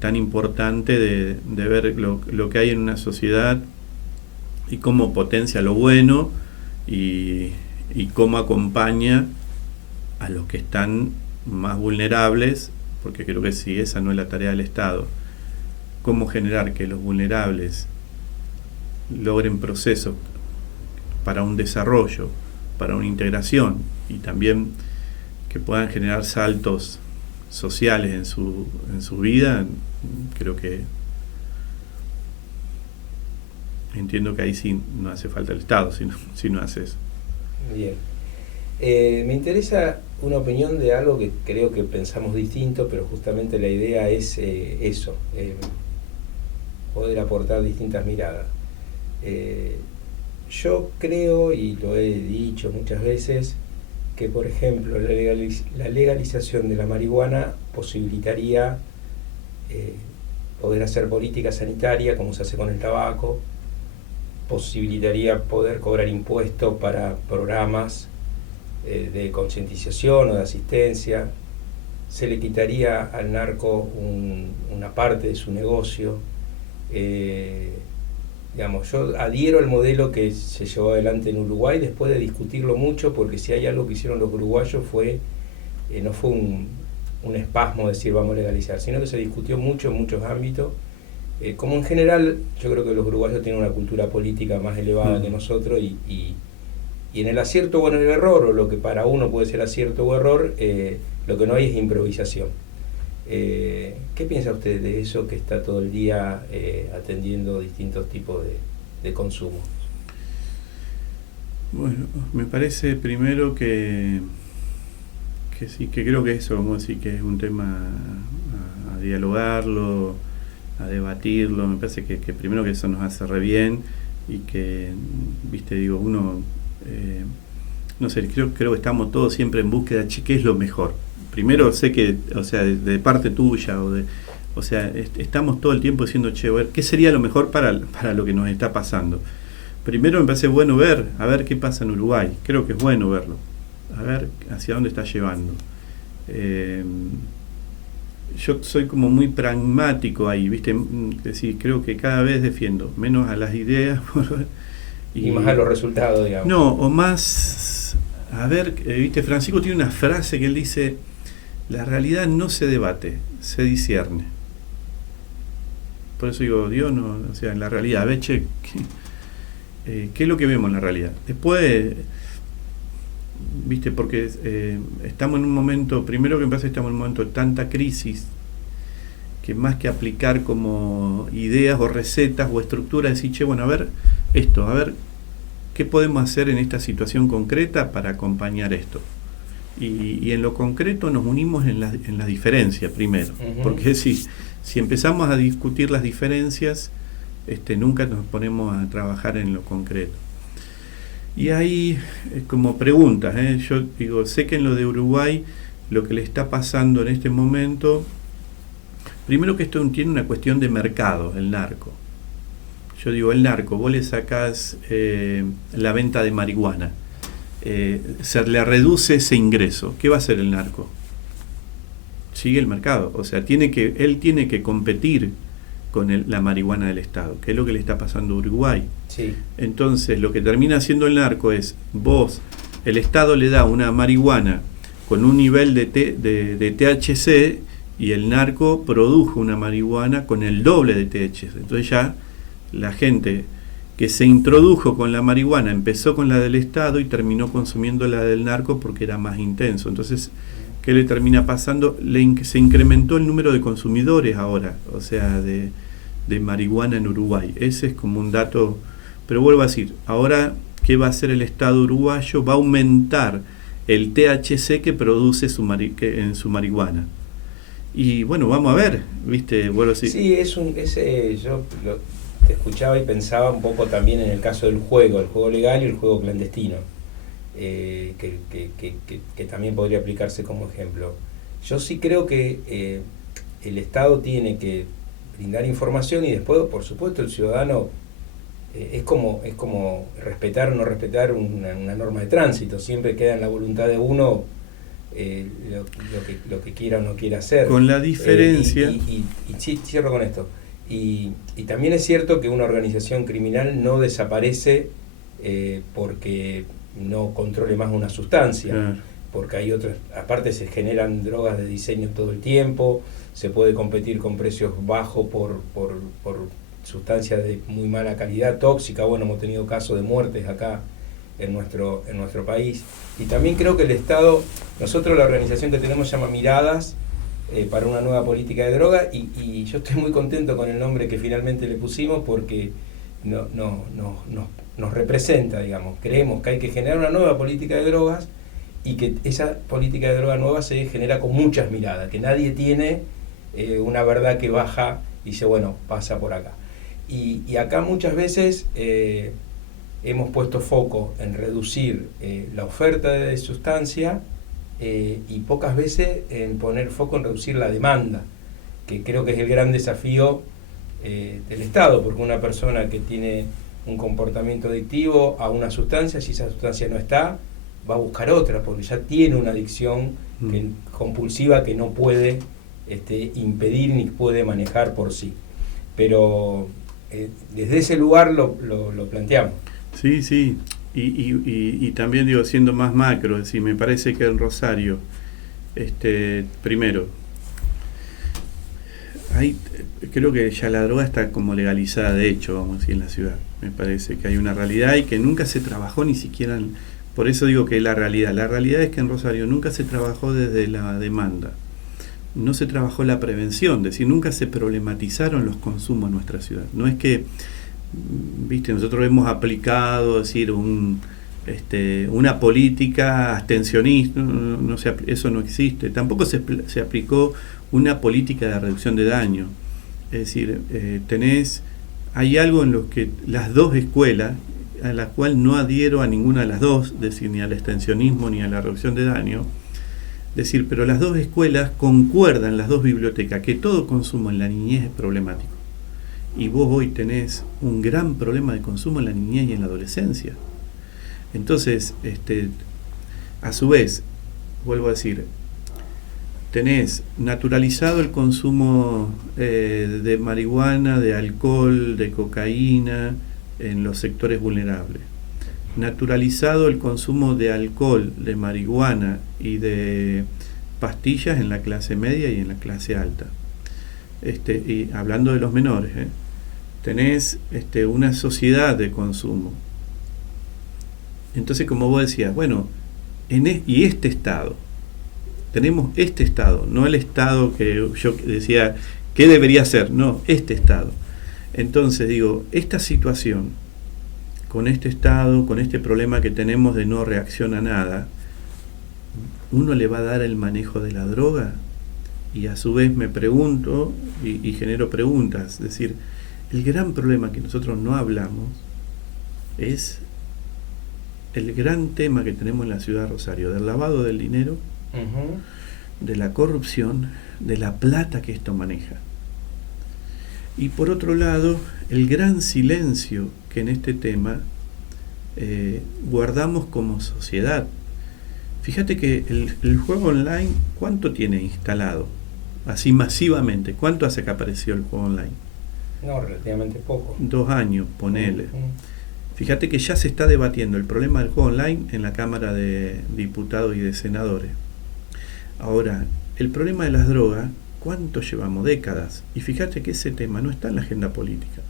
tan importante de ver lo que hay en una sociedad y cómo potencia lo bueno y cómo acompaña a los que están más vulnerables, porque creo que sí, esa no es la tarea del Estado. Cómo generar que los vulnerables logren procesos para un desarrollo, para una integración, y también que puedan generar saltos sociales en su vida. Creo que entiendo que ahí sí no hace falta el Estado si no hace eso. Bien. Me interesa una opinión de algo que creo que pensamos distinto, pero justamente la idea es eso, poder aportar distintas miradas. Yo creo, y lo he dicho muchas veces, que por ejemplo la legalización de la marihuana posibilitaría poder hacer política sanitaria como se hace con el tabaco, posibilitaría poder cobrar impuestos para programas de concientización o de asistencia, se le quitaría al narco una parte de su negocio. Digamos, yo adhiero al modelo que se llevó adelante en Uruguay después de discutirlo mucho, porque si hay algo que hicieron los uruguayos no fue un espasmo decir vamos a legalizar, sino que se discutió mucho en muchos ámbitos. Como en general, yo creo que los uruguayos tienen una cultura política más elevada que nosotros, y en el acierto o en el error, o lo que para uno puede ser acierto o error, lo que no hay es improvisación. ¿Qué piensa usted de eso, que está todo el día atendiendo distintos tipos de consumo? Bueno, me parece primero que sí, que creo que eso, como decir, que es un tema a dialogarlo, debatirlo. Me parece que primero que eso nos hace re bien y que, viste, digo, uno, no sé, creo que estamos todos siempre en búsqueda, che, ¿qué es lo mejor? Primero sé que, o sea, de parte tuya, o sea, estamos todo el tiempo diciendo, che, a ver, ¿qué sería lo mejor para lo que nos está pasando? Primero me parece bueno a ver qué pasa en Uruguay. Creo que es bueno verlo, a ver hacia dónde está llevando. Yo soy como muy pragmático ahí, ¿viste? Es decir, creo que cada vez defiendo menos a las ideas y más a los resultados, digamos. No, o más, a ver, ¿viste? Francisco tiene una frase que él dice: la realidad no se debate, se discierne. Por eso digo, Dios no, o sea, en la realidad, ve, che, ¿qué es lo que vemos en la realidad? Después, viste, porque estamos en un momento, primero que me parece, estamos en un momento de tanta crisis, que más que aplicar como ideas o recetas o estructuras, decir, che, bueno, a ver esto, a ver qué podemos hacer en esta situación concreta para acompañar esto. Y en lo concreto nos unimos en la diferencia primero, porque si empezamos a discutir las diferencias, nunca nos ponemos a trabajar en lo concreto. Y ahí, como preguntas, yo digo, sé que en lo de Uruguay, lo que le está pasando en este momento, primero que esto tiene una cuestión de mercado, el narco. Yo digo, el narco, vos le sacás la venta de marihuana, se le reduce ese ingreso. ¿Qué va a hacer el narco? Sigue el mercado, o sea, él tiene que competir con la marihuana del Estado, que es lo que le está pasando a Uruguay. Sí. Entonces, lo que termina haciendo el narco es, el Estado le da una marihuana con un nivel de THC y el narco produjo una marihuana con el doble de THC. Entonces ya la gente que se introdujo con la marihuana empezó con la del Estado y terminó consumiendo la del narco porque era más intenso. Entonces, ¿qué le termina pasando? Se incrementó el número de consumidores ahora, o sea, de marihuana en Uruguay. Ese es como un dato, pero vuelvo a decir, ahora, ¿qué va a hacer el Estado uruguayo? Va a aumentar el THC que produce en su marihuana. Y bueno, vamos a ver, ¿viste? Vuelvo a decir. Sí, yo te escuchaba y pensaba un poco también en el caso del juego, el juego legal y el juego clandestino. Que también podría aplicarse como ejemplo. Yo sí creo que el Estado tiene que brindar información y después, por supuesto, el ciudadano es como respetar o no respetar una norma de tránsito. Siempre queda en la voluntad de uno lo que quiera o no quiera hacer. Con la diferencia... y cierro con esto. Y también es cierto que una organización criminal no desaparece porque no controle más una sustancia, porque hay otras, aparte se generan drogas de diseño todo el tiempo, se puede competir con precios bajos por sustancias de muy mala calidad, tóxica. Bueno, hemos tenido casos de muertes acá en nuestro país. Y también creo que el Estado, nosotros la organización que tenemos se llama Miradas para una nueva política de droga, y yo estoy muy contento con el nombre que finalmente le pusimos porque nos representa, digamos. Creemos que hay que generar una nueva política de drogas y que esa política de droga nueva se genera con muchas miradas, que nadie tiene una verdad que baja y dice, bueno, pasa por acá. Y acá muchas veces hemos puesto foco en reducir la oferta de sustancia y pocas veces en poner foco en reducir la demanda, que creo que es el gran desafío del Estado, porque una persona que tiene un comportamiento adictivo a una sustancia, si esa sustancia no está, va a buscar otra, porque ya tiene una adicción compulsiva que no puede impedir ni puede manejar por sí. Pero desde ese lugar lo planteamos. Sí, sí, y también digo, siendo más macro, es decir, me parece que en Rosario, primero, creo que ya la droga está como legalizada, de hecho, vamos a decir, en la ciudad. Me parece que hay una realidad y que nunca se trabajó ni siquiera, por eso digo que la realidad es que en Rosario nunca se trabajó desde la demanda, no se trabajó la prevención, es decir, nunca se problematizaron los consumos en nuestra ciudad. No es que, viste, nosotros hemos aplicado, es decir, una política abstencionista, eso no existe. Tampoco se aplicó una política de reducción de daño. Es decir, hay algo en los que las dos escuelas, a la cual no adhiero a ninguna de las dos, es decir, ni al extensionismo ni a la reducción de daño, es decir, pero las dos escuelas concuerdan, las dos bibliotecas, que todo consumo en la niñez es problemático. Y vos hoy tenés un gran problema de consumo en la niñez y en la adolescencia. Entonces, a su vez, vuelvo a decir, tenés naturalizado el consumo de marihuana, de alcohol, de cocaína en los sectores vulnerables. Naturalizado el consumo de alcohol, de marihuana y de pastillas en la clase media y en la clase alta. Y hablando de los menores, tenés una sociedad de consumo. Entonces, como vos decías, bueno, y este Estado, tenemos este Estado, no el Estado que yo decía, ¿qué debería ser? No, este Estado. Entonces digo, esta situación, con este Estado, con este problema que tenemos de no reacción a nada, ¿uno le va a dar el manejo de la droga? Y a su vez me pregunto y genero preguntas. Es decir, el gran problema que nosotros no hablamos es el gran tema que tenemos en la ciudad de Rosario, del lavado del dinero, de la corrupción, de la plata que esto maneja. Y por otro lado, el gran silencio que en este tema guardamos como sociedad. Fíjate que el juego online, ¿cuánto tiene instalado? Así masivamente, ¿cuánto hace que apareció el juego online? No, relativamente poco. 2 años, ponele. Fíjate que ya se está debatiendo el problema del juego online en la Cámara de Diputados y de Senadores. Ahora, el problema de las drogas, ¿cuánto llevamos? Décadas. Y fíjate que ese tema no está en la agenda política.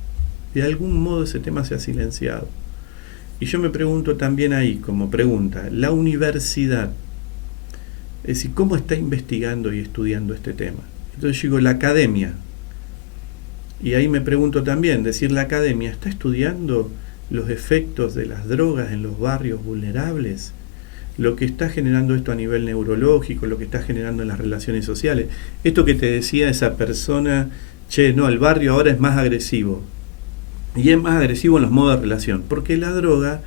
De algún modo ese tema se ha silenciado. Y yo me pregunto también ahí, como pregunta, la universidad, es decir, ¿cómo está investigando y estudiando este tema? Entonces yo digo, la academia. Y ahí me pregunto también, decir, ¿la academia está estudiando los efectos de las drogas en los barrios vulnerables? Lo que está generando esto a nivel neurológico, lo que está generando en las relaciones sociales. Esto que te decía esa persona, no, el barrio ahora es más agresivo. Y es más agresivo en los modos de relación, porque la droga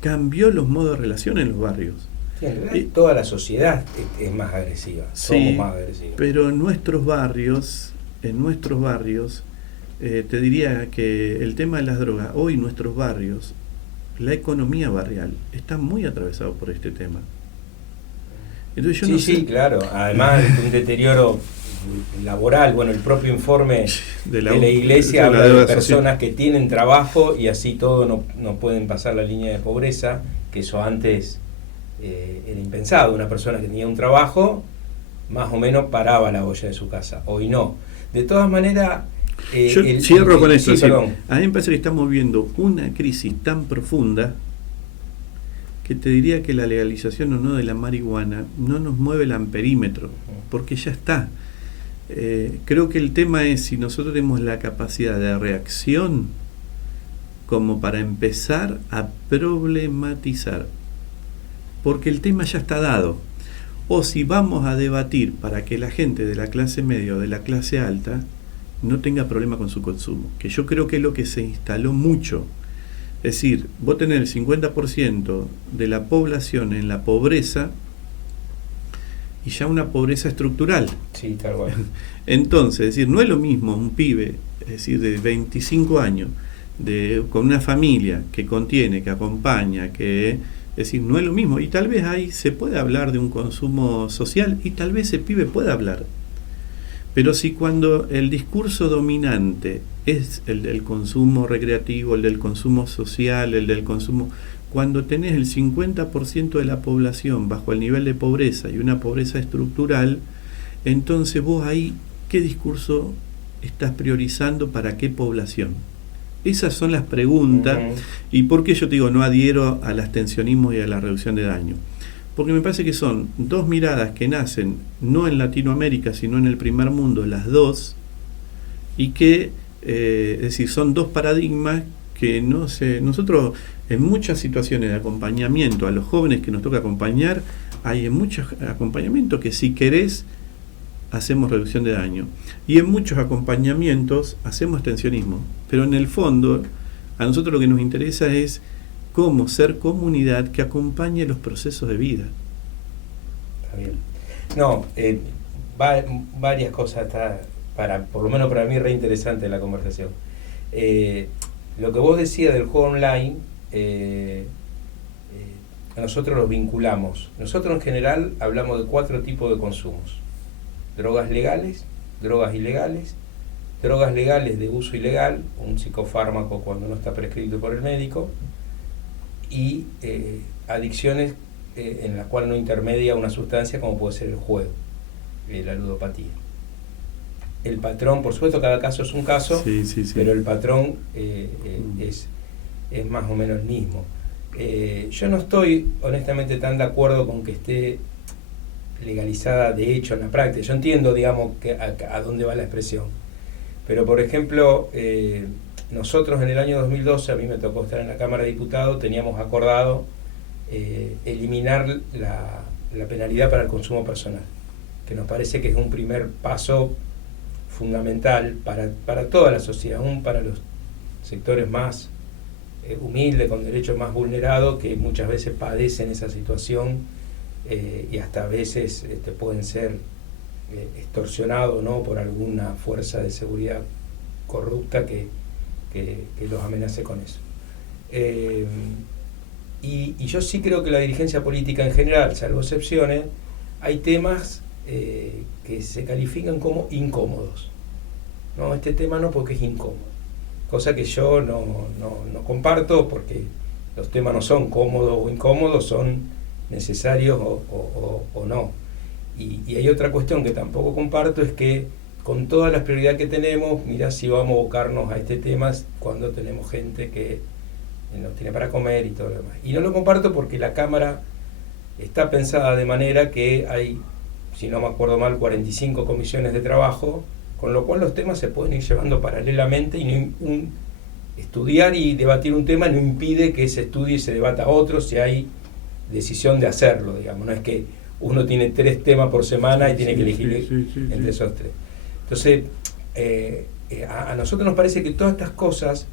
cambió los modos de relación en los barrios. Sí, en realidad, toda la sociedad es más agresiva, somos más agresivos. Pero en nuestros barrios, te diría que el tema de las drogas, hoy en nuestros barrios, la economía barrial está muy atravesado por este tema. Entonces yo no sé. Sí, claro. Además, un deterioro laboral. Bueno, el propio informe de la Iglesia habla de personas que tienen trabajo y así todo no pueden pasar la línea de pobreza, que eso antes era impensado. Una persona que tenía un trabajo, más o menos paraba la olla de su casa. Hoy no. De todas maneras... Yo cierro con esto. A mí me parece que estamos viendo una crisis tan profunda que te diría que la legalización o no de la marihuana no nos mueve el amperímetro, porque ya está. Creo que el tema es si nosotros tenemos la capacidad de reacción como para empezar a problematizar, porque el tema ya está dado. O si vamos a debatir para que la gente de la clase media o de la clase alta no tenga problema con su consumo, que yo creo que es lo que se instaló mucho. Es decir, vos tenés el 50% de la población en la pobreza y ya una pobreza estructural. Sí, tal cual. Entonces, es decir, no es lo mismo un pibe, es decir, de 25 años, con una familia que contiene, que acompaña, es decir, no es lo mismo. Y tal vez ahí se puede hablar de un consumo social y tal vez ese pibe pueda hablar. Pero si cuando el discurso dominante es el del consumo recreativo, el del consumo social, el del consumo... Cuando tenés el 50% de la población bajo el nivel de pobreza y una pobreza estructural, entonces vos ahí, ¿qué discurso estás priorizando para qué población? Esas son las preguntas. ¿Y por qué yo te digo no adhiero al abstencionismo y a la reducción de daño? Porque me parece que son dos miradas que nacen no en Latinoamérica, sino en el primer mundo, las dos, y que, es decir, son dos paradigmas que no se... Nosotros, en muchas situaciones de acompañamiento a los jóvenes que nos toca acompañar, hay en muchos acompañamientos que si querés hacemos reducción de daño. Y en muchos acompañamientos hacemos extensionismo. Pero en el fondo, a nosotros lo que nos interesa es cómo ser comunidad que acompañe los procesos de vida. Está bien. No, varias cosas por lo menos para mí, re interesante la conversación. Lo que vos decías del juego online, nosotros los vinculamos. Nosotros en general hablamos de 4 tipos de consumos: drogas legales, drogas ilegales, drogas legales de uso ilegal, un psicofármaco cuando no está prescrito por el médico, y adicciones en las cuales no intermedia una sustancia como puede ser el juego, la ludopatía. El patrón, por supuesto, cada caso es un caso, sí. Pero el patrón es más o menos el mismo. Yo no estoy honestamente tan de acuerdo con que esté legalizada de hecho en la práctica. Yo entiendo, digamos, a dónde va la expresión. Pero, por ejemplo, nosotros en el año 2012, a mí me tocó estar en la Cámara de Diputados, teníamos acordado eliminar la penalidad para el consumo personal, que nos parece que es un primer paso fundamental para toda la sociedad, aún para los sectores más humildes, con derechos más vulnerados, que muchas veces padecen esa situación y hasta a veces pueden ser extorsionados, ¿no?, por alguna fuerza de seguridad corrupta que los amenace con eso. Y yo sí creo que la dirigencia política en general, salvo excepciones, hay temas que se califican como incómodos. No, este tema no, porque es incómodo. Cosa que yo no comparto, porque los temas no son cómodos o incómodos, son necesarios o no. Y hay otra cuestión que tampoco comparto, es que con todas las prioridades que tenemos, mira si vamos a abocarnos a este tema cuando tenemos gente que no tiene para comer y todo lo demás. Y no lo comparto porque la Cámara está pensada de manera que hay, si no me acuerdo mal, 45 comisiones de trabajo, con lo cual los temas se pueden ir llevando paralelamente, y estudiar y debatir un tema no impide que se estudie y se debata otro si hay decisión de hacerlo, digamos. No es que uno tiene 3 temas por semana y tiene que elegir entre esos 3. Entonces, a nosotros nos parece que todas estas cosas,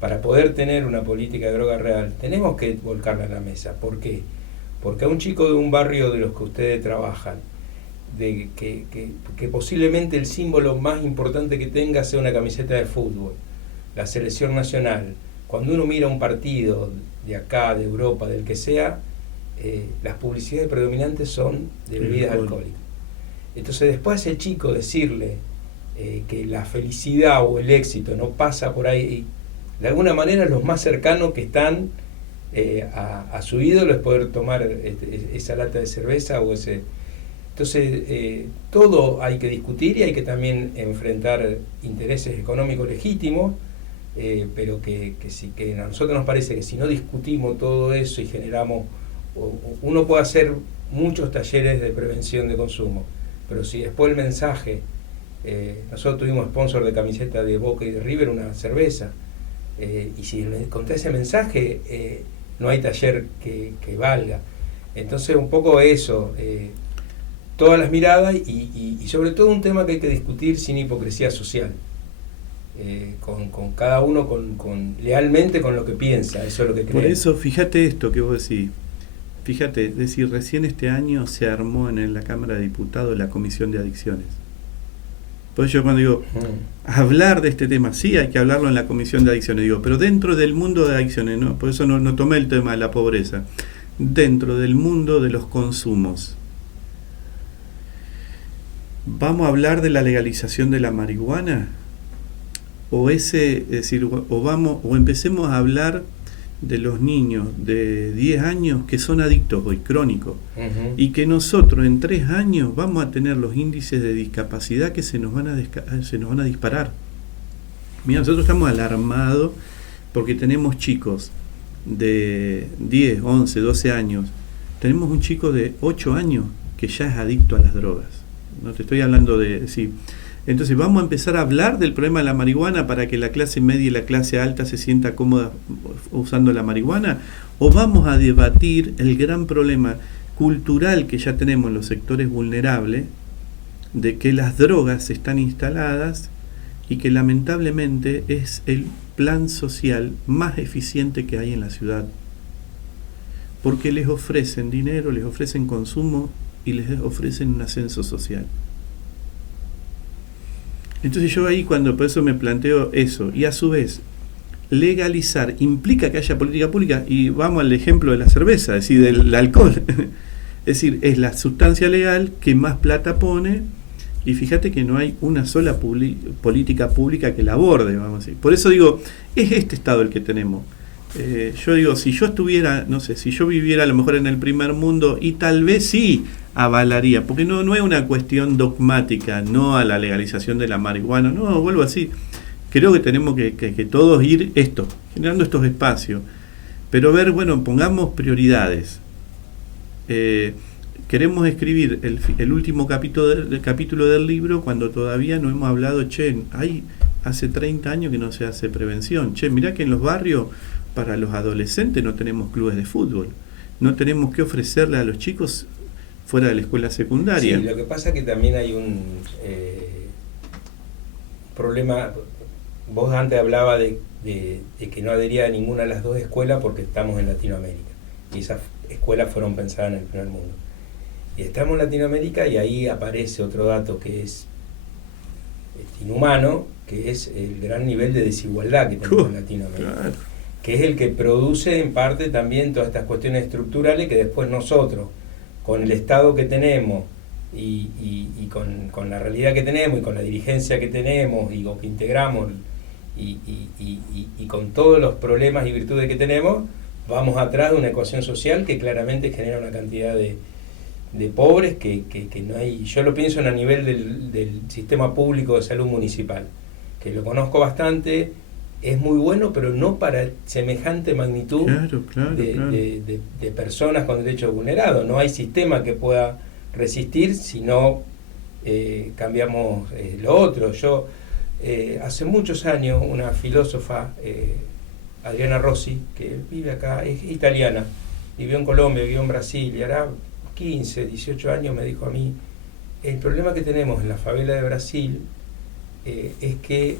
para poder tener una política de droga real, tenemos que volcarla a la mesa. ¿Por qué? Porque a un chico de un barrio de los que ustedes trabajan, que posiblemente el símbolo más importante que tenga sea una camiseta de fútbol, la selección nacional, cuando uno mira un partido de acá, de Europa, del que sea, las publicidades predominantes son de bebidas alcohólicas. Entonces, después el chico decirle que la felicidad o el éxito no pasa por ahí, de alguna manera los más cercanos que están a su ídolo es poder tomar esa lata de cerveza o ese. Entonces, todo hay que discutir y hay que también enfrentar intereses económicos legítimos, pero que a nosotros nos parece que si no discutimos todo eso y generamos, uno puede hacer muchos talleres de prevención de consumo, pero si después el mensaje, nosotros tuvimos sponsor de camiseta de Boca y de River, una cerveza, y si contra ese mensaje no hay taller que valga. Entonces, un poco eso, todas las miradas y sobre todo un tema que hay que discutir sin hipocresía social, con cada uno lealmente con lo que piensa, eso es lo que creo. Por eso, fíjate esto que vos decís, fíjate, es decir, recién este año se armó en la Cámara de Diputados la Comisión de Adicciones. Por eso yo cuando digo, hablar de este tema, sí hay que hablarlo en la Comisión de Adicciones, digo, pero dentro del mundo de adicciones, ¿no? Por eso no tomé el tema de la pobreza, dentro del mundo de los consumos. ¿Vamos a hablar de la legalización de la marihuana? O empecemos a hablar de los niños de 10 años que son adictos hoy, crónicos, y que nosotros en 3 años vamos a tener los índices de discapacidad que se nos van a disparar. Mira, nosotros estamos alarmados porque tenemos chicos de 10, 11, 12 años. Tenemos un chico de 8 años que ya es adicto a las drogas. No te estoy hablando de... Sí. Entonces vamos a empezar a hablar del problema de la marihuana para que la clase media y la clase alta se sienta cómoda usando la marihuana, o vamos a debatir el gran problema cultural que ya tenemos en los sectores vulnerables de que las drogas están instaladas y que lamentablemente es el plan social más eficiente que hay en la ciudad, porque les ofrecen dinero, les ofrecen consumo y les ofrecen un ascenso social. Entonces yo ahí por eso me planteo eso, y a su vez legalizar implica que haya política pública, y vamos al ejemplo de la cerveza, es decir, del alcohol. Es decir, es la sustancia legal que más plata pone, y fíjate que no hay una sola política pública que la aborde, vamos a decir. Por eso digo, es este estado el que tenemos. Yo digo, si yo estuviera, no sé, si yo viviera a lo mejor en el primer mundo, y tal vez sí avalaría, porque no es una cuestión dogmática, no a la legalización de la marihuana, no, vuelvo así. Creo que tenemos que todos ir generando estos espacios, pero ver, bueno, pongamos prioridades. Queremos escribir el último capítulo del libro cuando todavía no hemos hablado, hace 30 años que no se hace prevención. Mirá que en los barrios, para los adolescentes no tenemos clubes de fútbol, no tenemos que ofrecerle a los chicos fuera de la escuela secundaria. Sí, lo que pasa es que también hay un problema. Vos antes hablabas de que no adhería a ninguna de las dos escuelas porque estamos en Latinoamérica, y esas escuelas fueron pensadas en el primer mundo. Y estamos en Latinoamérica, y ahí aparece otro dato que es inhumano, que es el gran nivel de desigualdad que tenemos en Latinoamérica. Claro. Que es el que produce en parte también todas estas cuestiones estructurales que después nosotros, con el Estado que tenemos y con la realidad que tenemos y con la dirigencia que tenemos y con que integramos y con todos los problemas y virtudes que tenemos, vamos atrás de una ecuación social que claramente genera una cantidad de pobres que no hay. Yo lo pienso a nivel del sistema público de salud municipal, que lo conozco bastante. Es muy bueno, pero no para semejante magnitud de personas con derechos vulnerados. No hay sistema que pueda resistir si no cambiamos lo otro. Yo, hace muchos años, una filósofa, Adriana Rossi, que vive acá, es italiana, vivió en Colombia, vivió en Brasil, y hará 15, 18 años me dijo a mí, el problema que tenemos en la favela de Brasil es que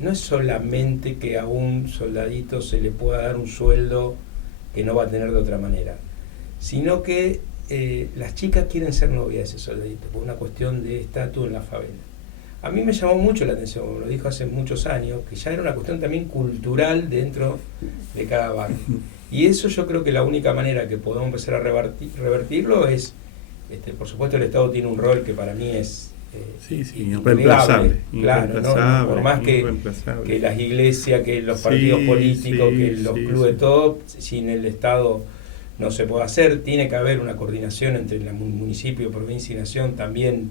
no es solamente que a un soldadito se le pueda dar un sueldo que no va a tener de otra manera, sino que las chicas quieren ser novias de ese soldadito por una cuestión de estatus en la favela. A mí me llamó mucho la atención, como lo dijo hace muchos años, que ya era una cuestión también cultural dentro de cada barrio. Y eso yo creo que la única manera que podemos empezar a revertirlo es, por supuesto el Estado tiene un rol que para mí es irreemplazable. Claro, ¿no? Por más que las iglesias, que los partidos políticos, que los clubes, todo, sin el Estado no se puede hacer. Tiene que haber una coordinación entre el municipio, provincia y nación también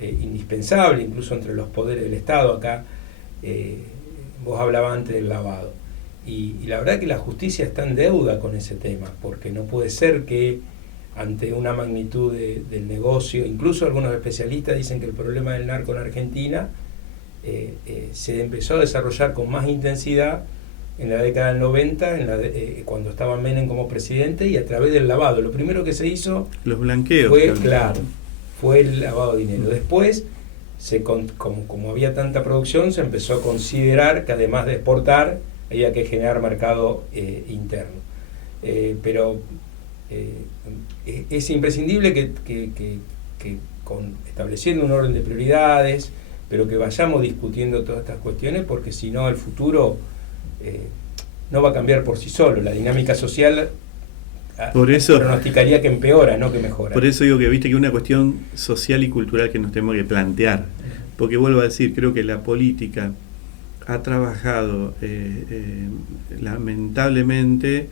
indispensable, incluso entre los poderes del Estado. Acá vos hablabas antes del lavado. Y la verdad que la justicia está en deuda con ese tema, porque no puede ser que ante una magnitud del negocio, incluso algunos especialistas dicen que el problema del narco en Argentina se empezó a desarrollar con más intensidad en la década del 90, cuando estaba Menem como presidente, y a través del lavado. Lo primero que se hizo, los blanqueos, fue el lavado de dinero. Después, como había tanta producción, se empezó a considerar que además de exportar, había que generar mercado interno. Pero es imprescindible que estableciendo un orden de prioridades, pero que vayamos discutiendo todas estas cuestiones, porque si no el futuro no va a cambiar por sí solo. La dinámica social por eso pronosticaría que empeora, no que mejora. Por eso digo que viste que es una cuestión social y cultural que nos tenemos que plantear, porque vuelvo a decir, creo que la política ha trabajado lamentablemente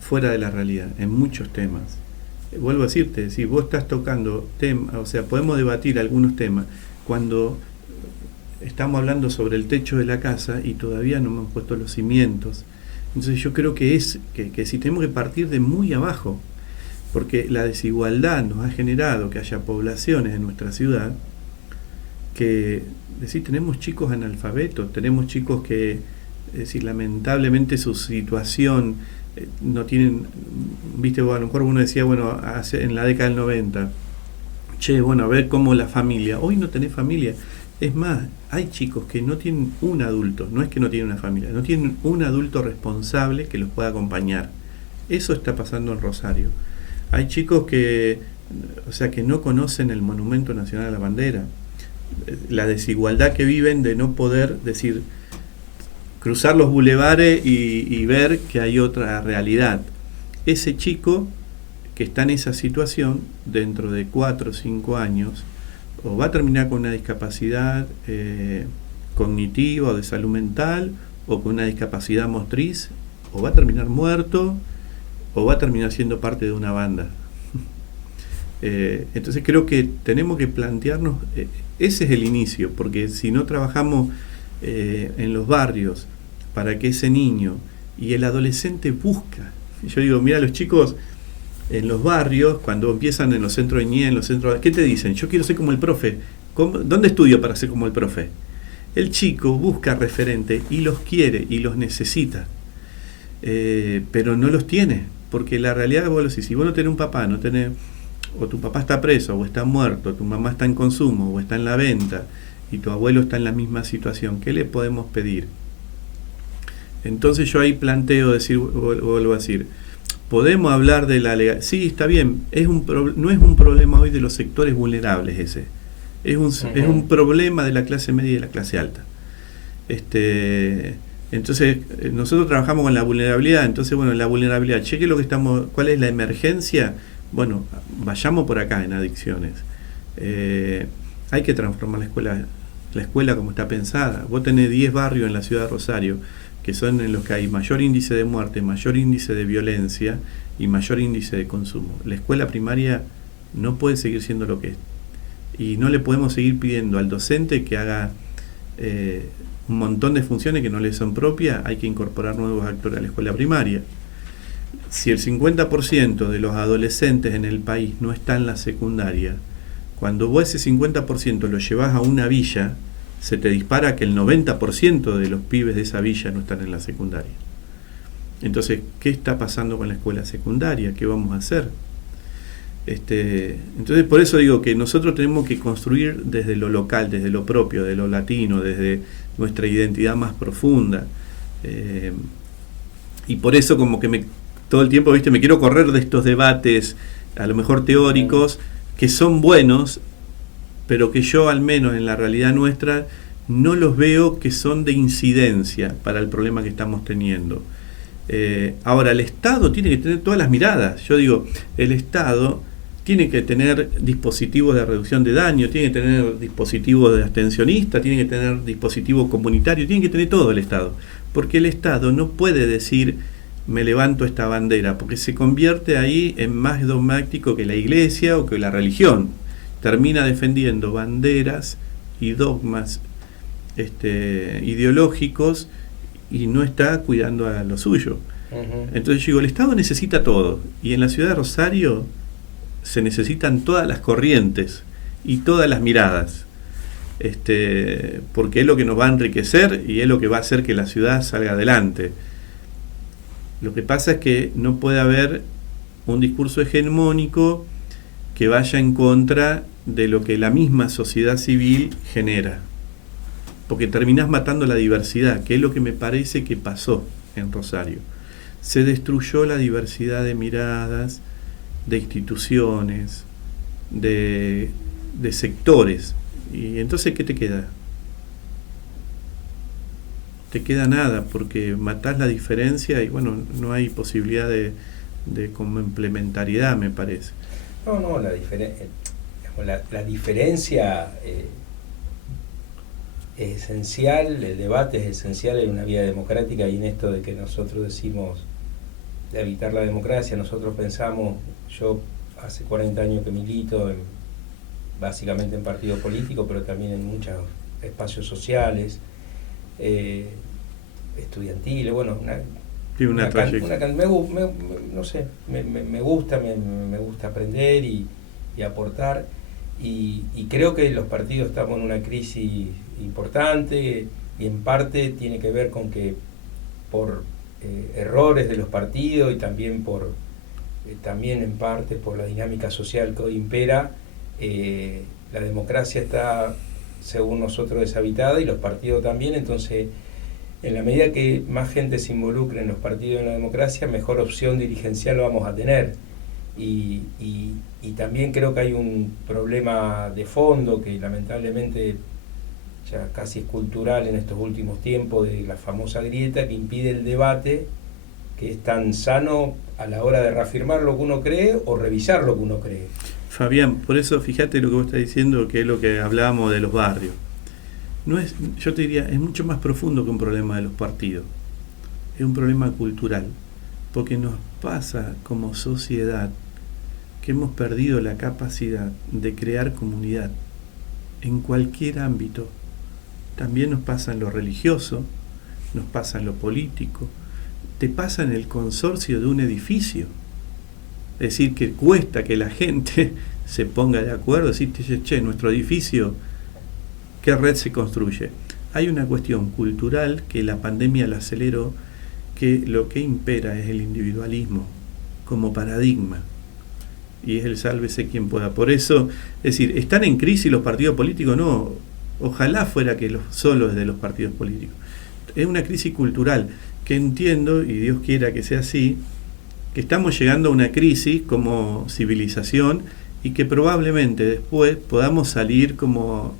fuera de la realidad en muchos temas. Vuelvo a decirte, si vos estás tocando temas, o sea, podemos debatir algunos temas cuando estamos hablando sobre el techo de la casa y todavía no hemos puesto los cimientos. Entonces yo creo que si tenemos que partir de muy abajo, porque la desigualdad nos ha generado que haya poblaciones en nuestra ciudad que, tenemos chicos analfabetos, tenemos chicos que, lamentablemente su situación no tienen, viste, a lo mejor uno decía, bueno, en la década del 90, che, bueno, a ver cómo la familia. Hoy no tenés familia. Es más, hay chicos que no tienen un adulto, no es que no tienen una familia, no tienen un adulto responsable que los pueda acompañar. Eso está pasando en Rosario. Hay chicos que, o sea, que no conocen el Monumento Nacional a la Bandera. La desigualdad que viven de no poder decir, cruzar los bulevares y ver que hay otra realidad. Ese chico que está en esa situación, dentro de 4 o 5 años, o va a terminar con una discapacidad cognitiva o de salud mental, o con una discapacidad motriz, o va a terminar muerto, o va a terminar siendo parte de una banda. Entonces creo que tenemos que plantearnos, ese es el inicio, porque si no trabajamos en los barrios para que ese niño y el adolescente busca, yo digo, mira, los chicos en los barrios, cuando empiezan en los centros de niñez, en los centros, ¿qué te dicen? Yo quiero ser como el profe. ¿Dónde estudio para ser como el profe? El chico busca referente y los quiere y los necesita, pero no los tiene, porque la realidad es, vos lo decís, si vos no tenés un papá, no tenés, o tu papá está preso, o está muerto, tu mamá está en consumo, o está en la venta, y tu abuelo está en la misma situación, ¿qué le podemos pedir? Entonces yo ahí planteo decir, vuelvo a decir, podemos hablar de la legalidad. Sí, está bien, no es un problema hoy de los sectores vulnerables ese. Es un problema de la clase media y de la clase alta. Entonces, nosotros trabajamos con la vulnerabilidad. Entonces, bueno, la vulnerabilidad, cheque lo que ¿cuál es la emergencia? Bueno, vayamos por acá en adicciones. Hay que transformar la escuela como está pensada. Vos tenés 10 barrios en la ciudad de Rosario, que son en los que hay mayor índice de muerte, mayor índice de violencia y mayor índice de consumo. La escuela primaria no puede seguir siendo lo que es. Y no le podemos seguir pidiendo al docente que haga un montón de funciones que no le son propias. Hay que incorporar nuevos actores a la escuela primaria. Si el 50% de los adolescentes en el país no está en la secundaria, cuando vos ese 50% lo llevas a una villa, se te dispara que el 90% de los pibes de esa villa no están en la secundaria. Entonces, ¿qué está pasando con la escuela secundaria? ¿Qué vamos a hacer? Entonces, por eso digo que nosotros tenemos que construir desde lo local, desde lo propio, de lo latino, desde nuestra identidad más profunda. Y por eso como que todo el tiempo, me quiero correr de estos debates, a lo mejor teóricos, que son buenos, pero que yo, al menos en la realidad nuestra, no los veo que son de incidencia para el problema que estamos teniendo. Ahora, el Estado tiene que tener todas las miradas. Yo digo, el Estado tiene que tener dispositivos de reducción de daño, tiene que tener dispositivos de abstencionista, tiene que tener dispositivos comunitarios, tiene que tener todo el Estado. Porque el Estado no puede decir, me levanto esta bandera, porque se convierte ahí en más dogmático que la Iglesia o que la religión. Termina defendiendo banderas y dogmas ideológicos y no está cuidando a lo suyo. Entonces yo digo, el Estado necesita todo, y en la ciudad de Rosario se necesitan todas las corrientes y todas las miradas, porque es lo que nos va a enriquecer y es lo que va a hacer que la ciudad salga adelante. Lo que pasa es que no puede haber un discurso hegemónico que vaya en contra de lo que la misma sociedad civil genera, porque terminás matando la diversidad, que es lo que me parece que pasó en Rosario. Se destruyó la diversidad de miradas, de instituciones, de sectores, y entonces ¿qué te queda? Te queda nada, porque matás la diferencia y bueno, no hay posibilidad de complementariedad, me parece. No, la diferencia es esencial, el debate es esencial en una vida democrática, y en esto de que nosotros decimos de evitar la democracia, nosotros pensamos, yo hace 40 años que milito básicamente en partidos políticos, pero también en muchos espacios sociales, estudiantiles, bueno, me gusta aprender y aportar, y creo que los partidos estamos en una crisis importante, y en parte tiene que ver con que por errores de los partidos, y también en parte por la dinámica social que hoy impera, la democracia está, según nosotros, deshabitada y los partidos también. Entonces, en la medida que más gente se involucre en los partidos y en la democracia, mejor opción dirigencial vamos a tener. Y también creo que hay un problema de fondo que lamentablemente ya casi es cultural en estos últimos tiempos, de la famosa grieta que impide el debate, que es tan sano a la hora de reafirmar lo que uno cree o revisar lo que uno cree. Fabián, por eso fíjate lo que vos estás diciendo, que es lo que hablábamos de los barrios. No es, yo te diría, es mucho más profundo que un problema de los partidos. Es un problema cultural, porque nos pasa como sociedad que hemos perdido la capacidad de crear comunidad en cualquier ámbito. También nos pasa en lo religioso, nos pasa en lo político, te pasa en el consorcio de un edificio. Es decir, que cuesta que la gente se ponga de acuerdo, decir, che, nuestro edificio, ¿qué red se construye? Hay una cuestión cultural que la pandemia la aceleró, que lo que impera es el individualismo como paradigma. Y es el sálvese quien pueda. Por eso, es decir, ¿están en crisis los partidos políticos? No, ojalá fuera que solo es de los partidos políticos. Es una crisis cultural que entiendo, y Dios quiera que sea así, que estamos llegando a una crisis como civilización y que probablemente después podamos salir como,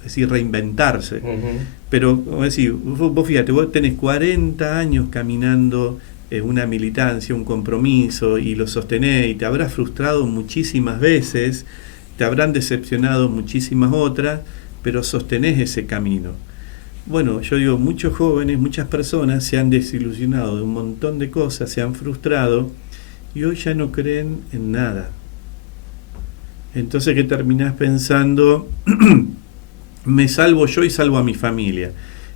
es decir, reinventarse. Pero, como decir, vos fíjate, vos tenés 40 años caminando una militancia, un compromiso, y lo sostenés, y te habrás frustrado muchísimas veces, te habrán decepcionado muchísimas otras, pero sostenés ese camino. Bueno, yo digo, muchos jóvenes, muchas personas se han desilusionado de un montón de cosas, se han frustrado, y hoy ya no creen en nada. Entonces, ¿qué terminás pensando? Me salvo yo y salvo a mi familia.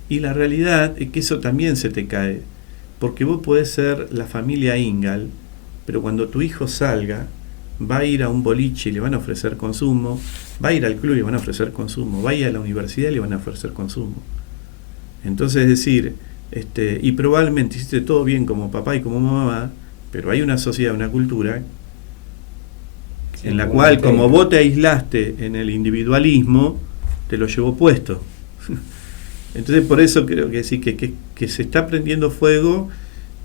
Y la realidad es que eso también se te cae. Porque vos podés ser la familia Ingal, pero cuando tu hijo salga, va a ir a un boliche y le van a ofrecer consumo, va a ir al club y le van a ofrecer consumo, va a ir a la universidad y le van a ofrecer consumo. Entonces, es decir, y probablemente hiciste todo bien como papá y como mamá, pero hay una sociedad, una cultura en la cual, como vos te aislaste en el individualismo, te lo llevó puesto. Entonces, por eso creo que sí, que se está prendiendo fuego.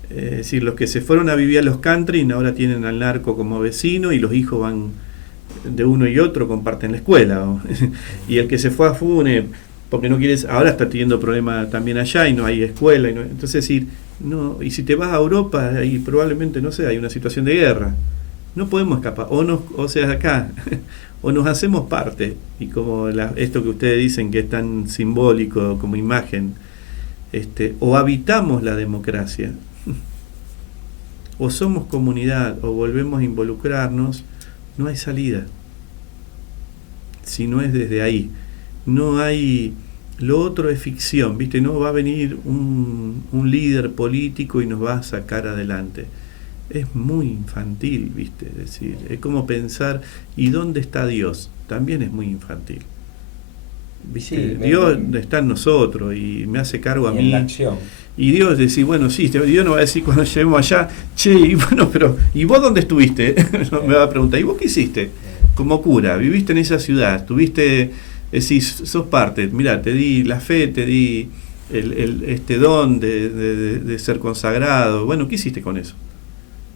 Es decir, los que se fueron a vivir a los country ahora tienen al narco como vecino, y los hijos van de uno y otro, comparten la escuela. Y el que se fue a Fune, porque no quieres, ahora está teniendo problemas también allá y no hay escuela. Entonces, es decir, no, y si te vas a Europa, ahí probablemente, no sé, hay una situación de guerra. No podemos escapar. O sea, acá, o nos hacemos parte, y como esto que ustedes dicen que es tan simbólico como imagen, o habitamos la democracia, o somos comunidad, o volvemos a involucrarnos. No hay salida si no es desde ahí. No hay, lo otro es ficción, ¿viste? No va a venir un líder político y nos va a sacar adelante. Es muy infantil, ¿viste? Es decir, es como pensar, ¿y dónde está Dios? También es muy infantil. ¿Viste? Sí, Dios está en nosotros y me hace cargo a mí. En la acción. Y Dios decir, bueno, sí, Dios nos va a decir cuando lleguemos allá, che, y bueno, pero ¿y vos dónde estuviste? Me va a preguntar, ¿y vos qué hiciste? Como cura, viviste en esa ciudad, tuviste, decís, sos parte, mirá, te di la fe, te di este don de ser consagrado. Bueno, ¿qué hiciste con eso?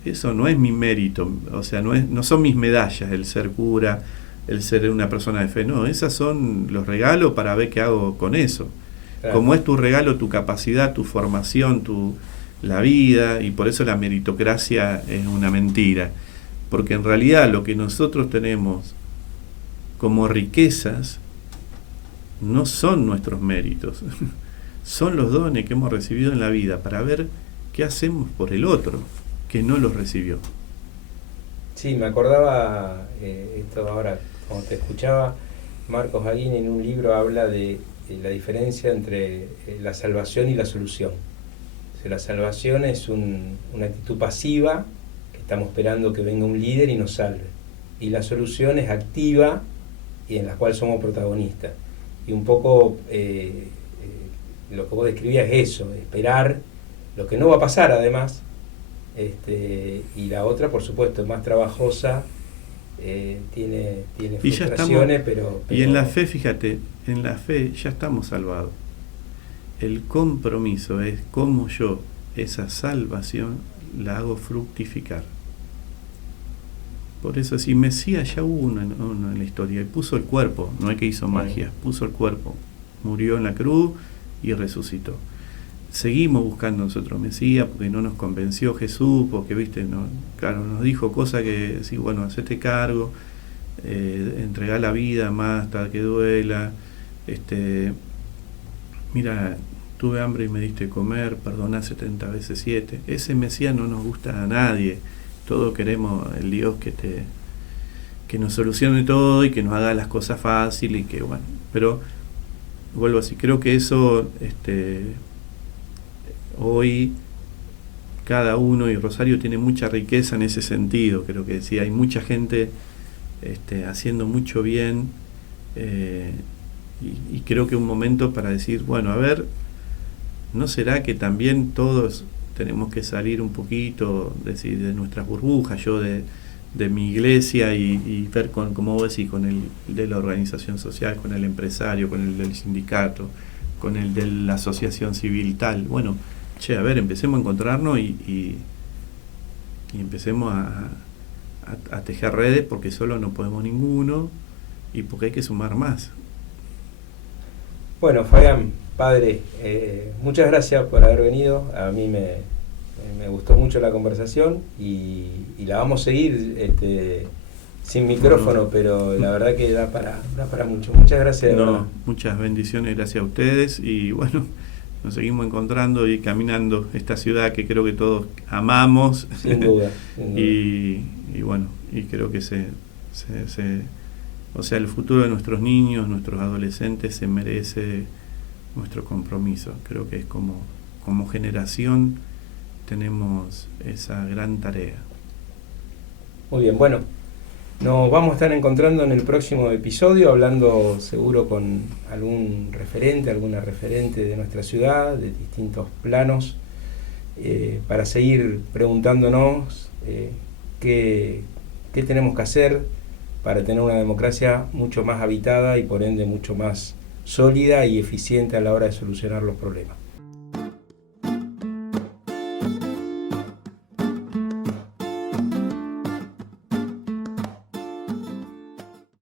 Eso no es mi mérito, o sea, no son mis medallas el ser cura, el ser una persona de fe, no, esas son los regalos para ver qué hago con eso. Claro. Como es tu regalo, tu capacidad, tu formación, la vida, y por eso la meritocracia es una mentira, porque en realidad lo que nosotros tenemos como riquezas no son nuestros méritos, son los dones que hemos recibido en la vida para ver qué hacemos por el otro que no los recibió. Sí, me acordaba esto ahora, cuando te escuchaba, Marcos Aguín en un libro habla de la diferencia entre la salvación y la solución. O sea, la salvación es una actitud pasiva, que estamos esperando que venga un líder y nos salve. Y la solución es activa y en la cual somos protagonistas. Y un poco lo que vos describías es eso, esperar lo que no va a pasar además. Y la otra, por supuesto, es más trabajosa, tiene Y ya frustraciones, estamos, pero... Y en la fe, fíjate, en la fe ya estamos salvados. El compromiso es cómo yo esa salvación la hago fructificar. Por eso, si Mesías ya hubo uno en la historia, y puso el cuerpo, no es que hizo magia, puso el cuerpo, murió en la cruz y resucitó. Seguimos buscando nosotros Mesías porque no nos convenció Jesús, porque viste, no, claro, nos dijo cosas que sí, bueno, hacete cargo, entregá la vida más hasta que duela, mira, tuve hambre y me diste comer, perdoná 70 veces 7. Ese Mesías no nos gusta a nadie. Todos queremos el Dios que nos solucione todo y que nos haga las cosas fáciles y que bueno, pero vuelvo así, creo que eso hoy cada uno, y Rosario tiene mucha riqueza en ese sentido, creo que sí, hay mucha gente haciendo mucho bien, y creo que es un momento para decir, bueno, a ver, ¿no será que también todos tenemos que salir un poquito de nuestras burbujas, yo de mi iglesia y ver con, como vos decís, con el de la organización social, con el empresario, con el del sindicato, con el de la asociación civil tal? Bueno, a ver, empecemos a encontrarnos y empecemos a tejer redes, porque solo no podemos ninguno y porque hay que sumar más. Bueno, Fabián, padre, muchas gracias por haber venido. A mí me gustó mucho la conversación y la vamos a seguir sin micrófono, pero la verdad que da para mucho. Muchas gracias. No, muchas bendiciones, gracias a ustedes, y bueno, nos seguimos encontrando y caminando esta ciudad que creo que todos amamos. Sin duda. y bueno, y creo que o sea, el futuro de nuestros niños, nuestros adolescentes se merece nuestro compromiso. Creo que es como generación tenemos esa gran tarea. Muy bien, bueno, nos vamos a estar encontrando en el próximo episodio, hablando seguro con algún referente, alguna referente de nuestra ciudad, de distintos planos, para seguir preguntándonos qué tenemos que hacer para tener una democracia mucho más habitada y por ende mucho más sólida y eficiente a la hora de solucionar los problemas.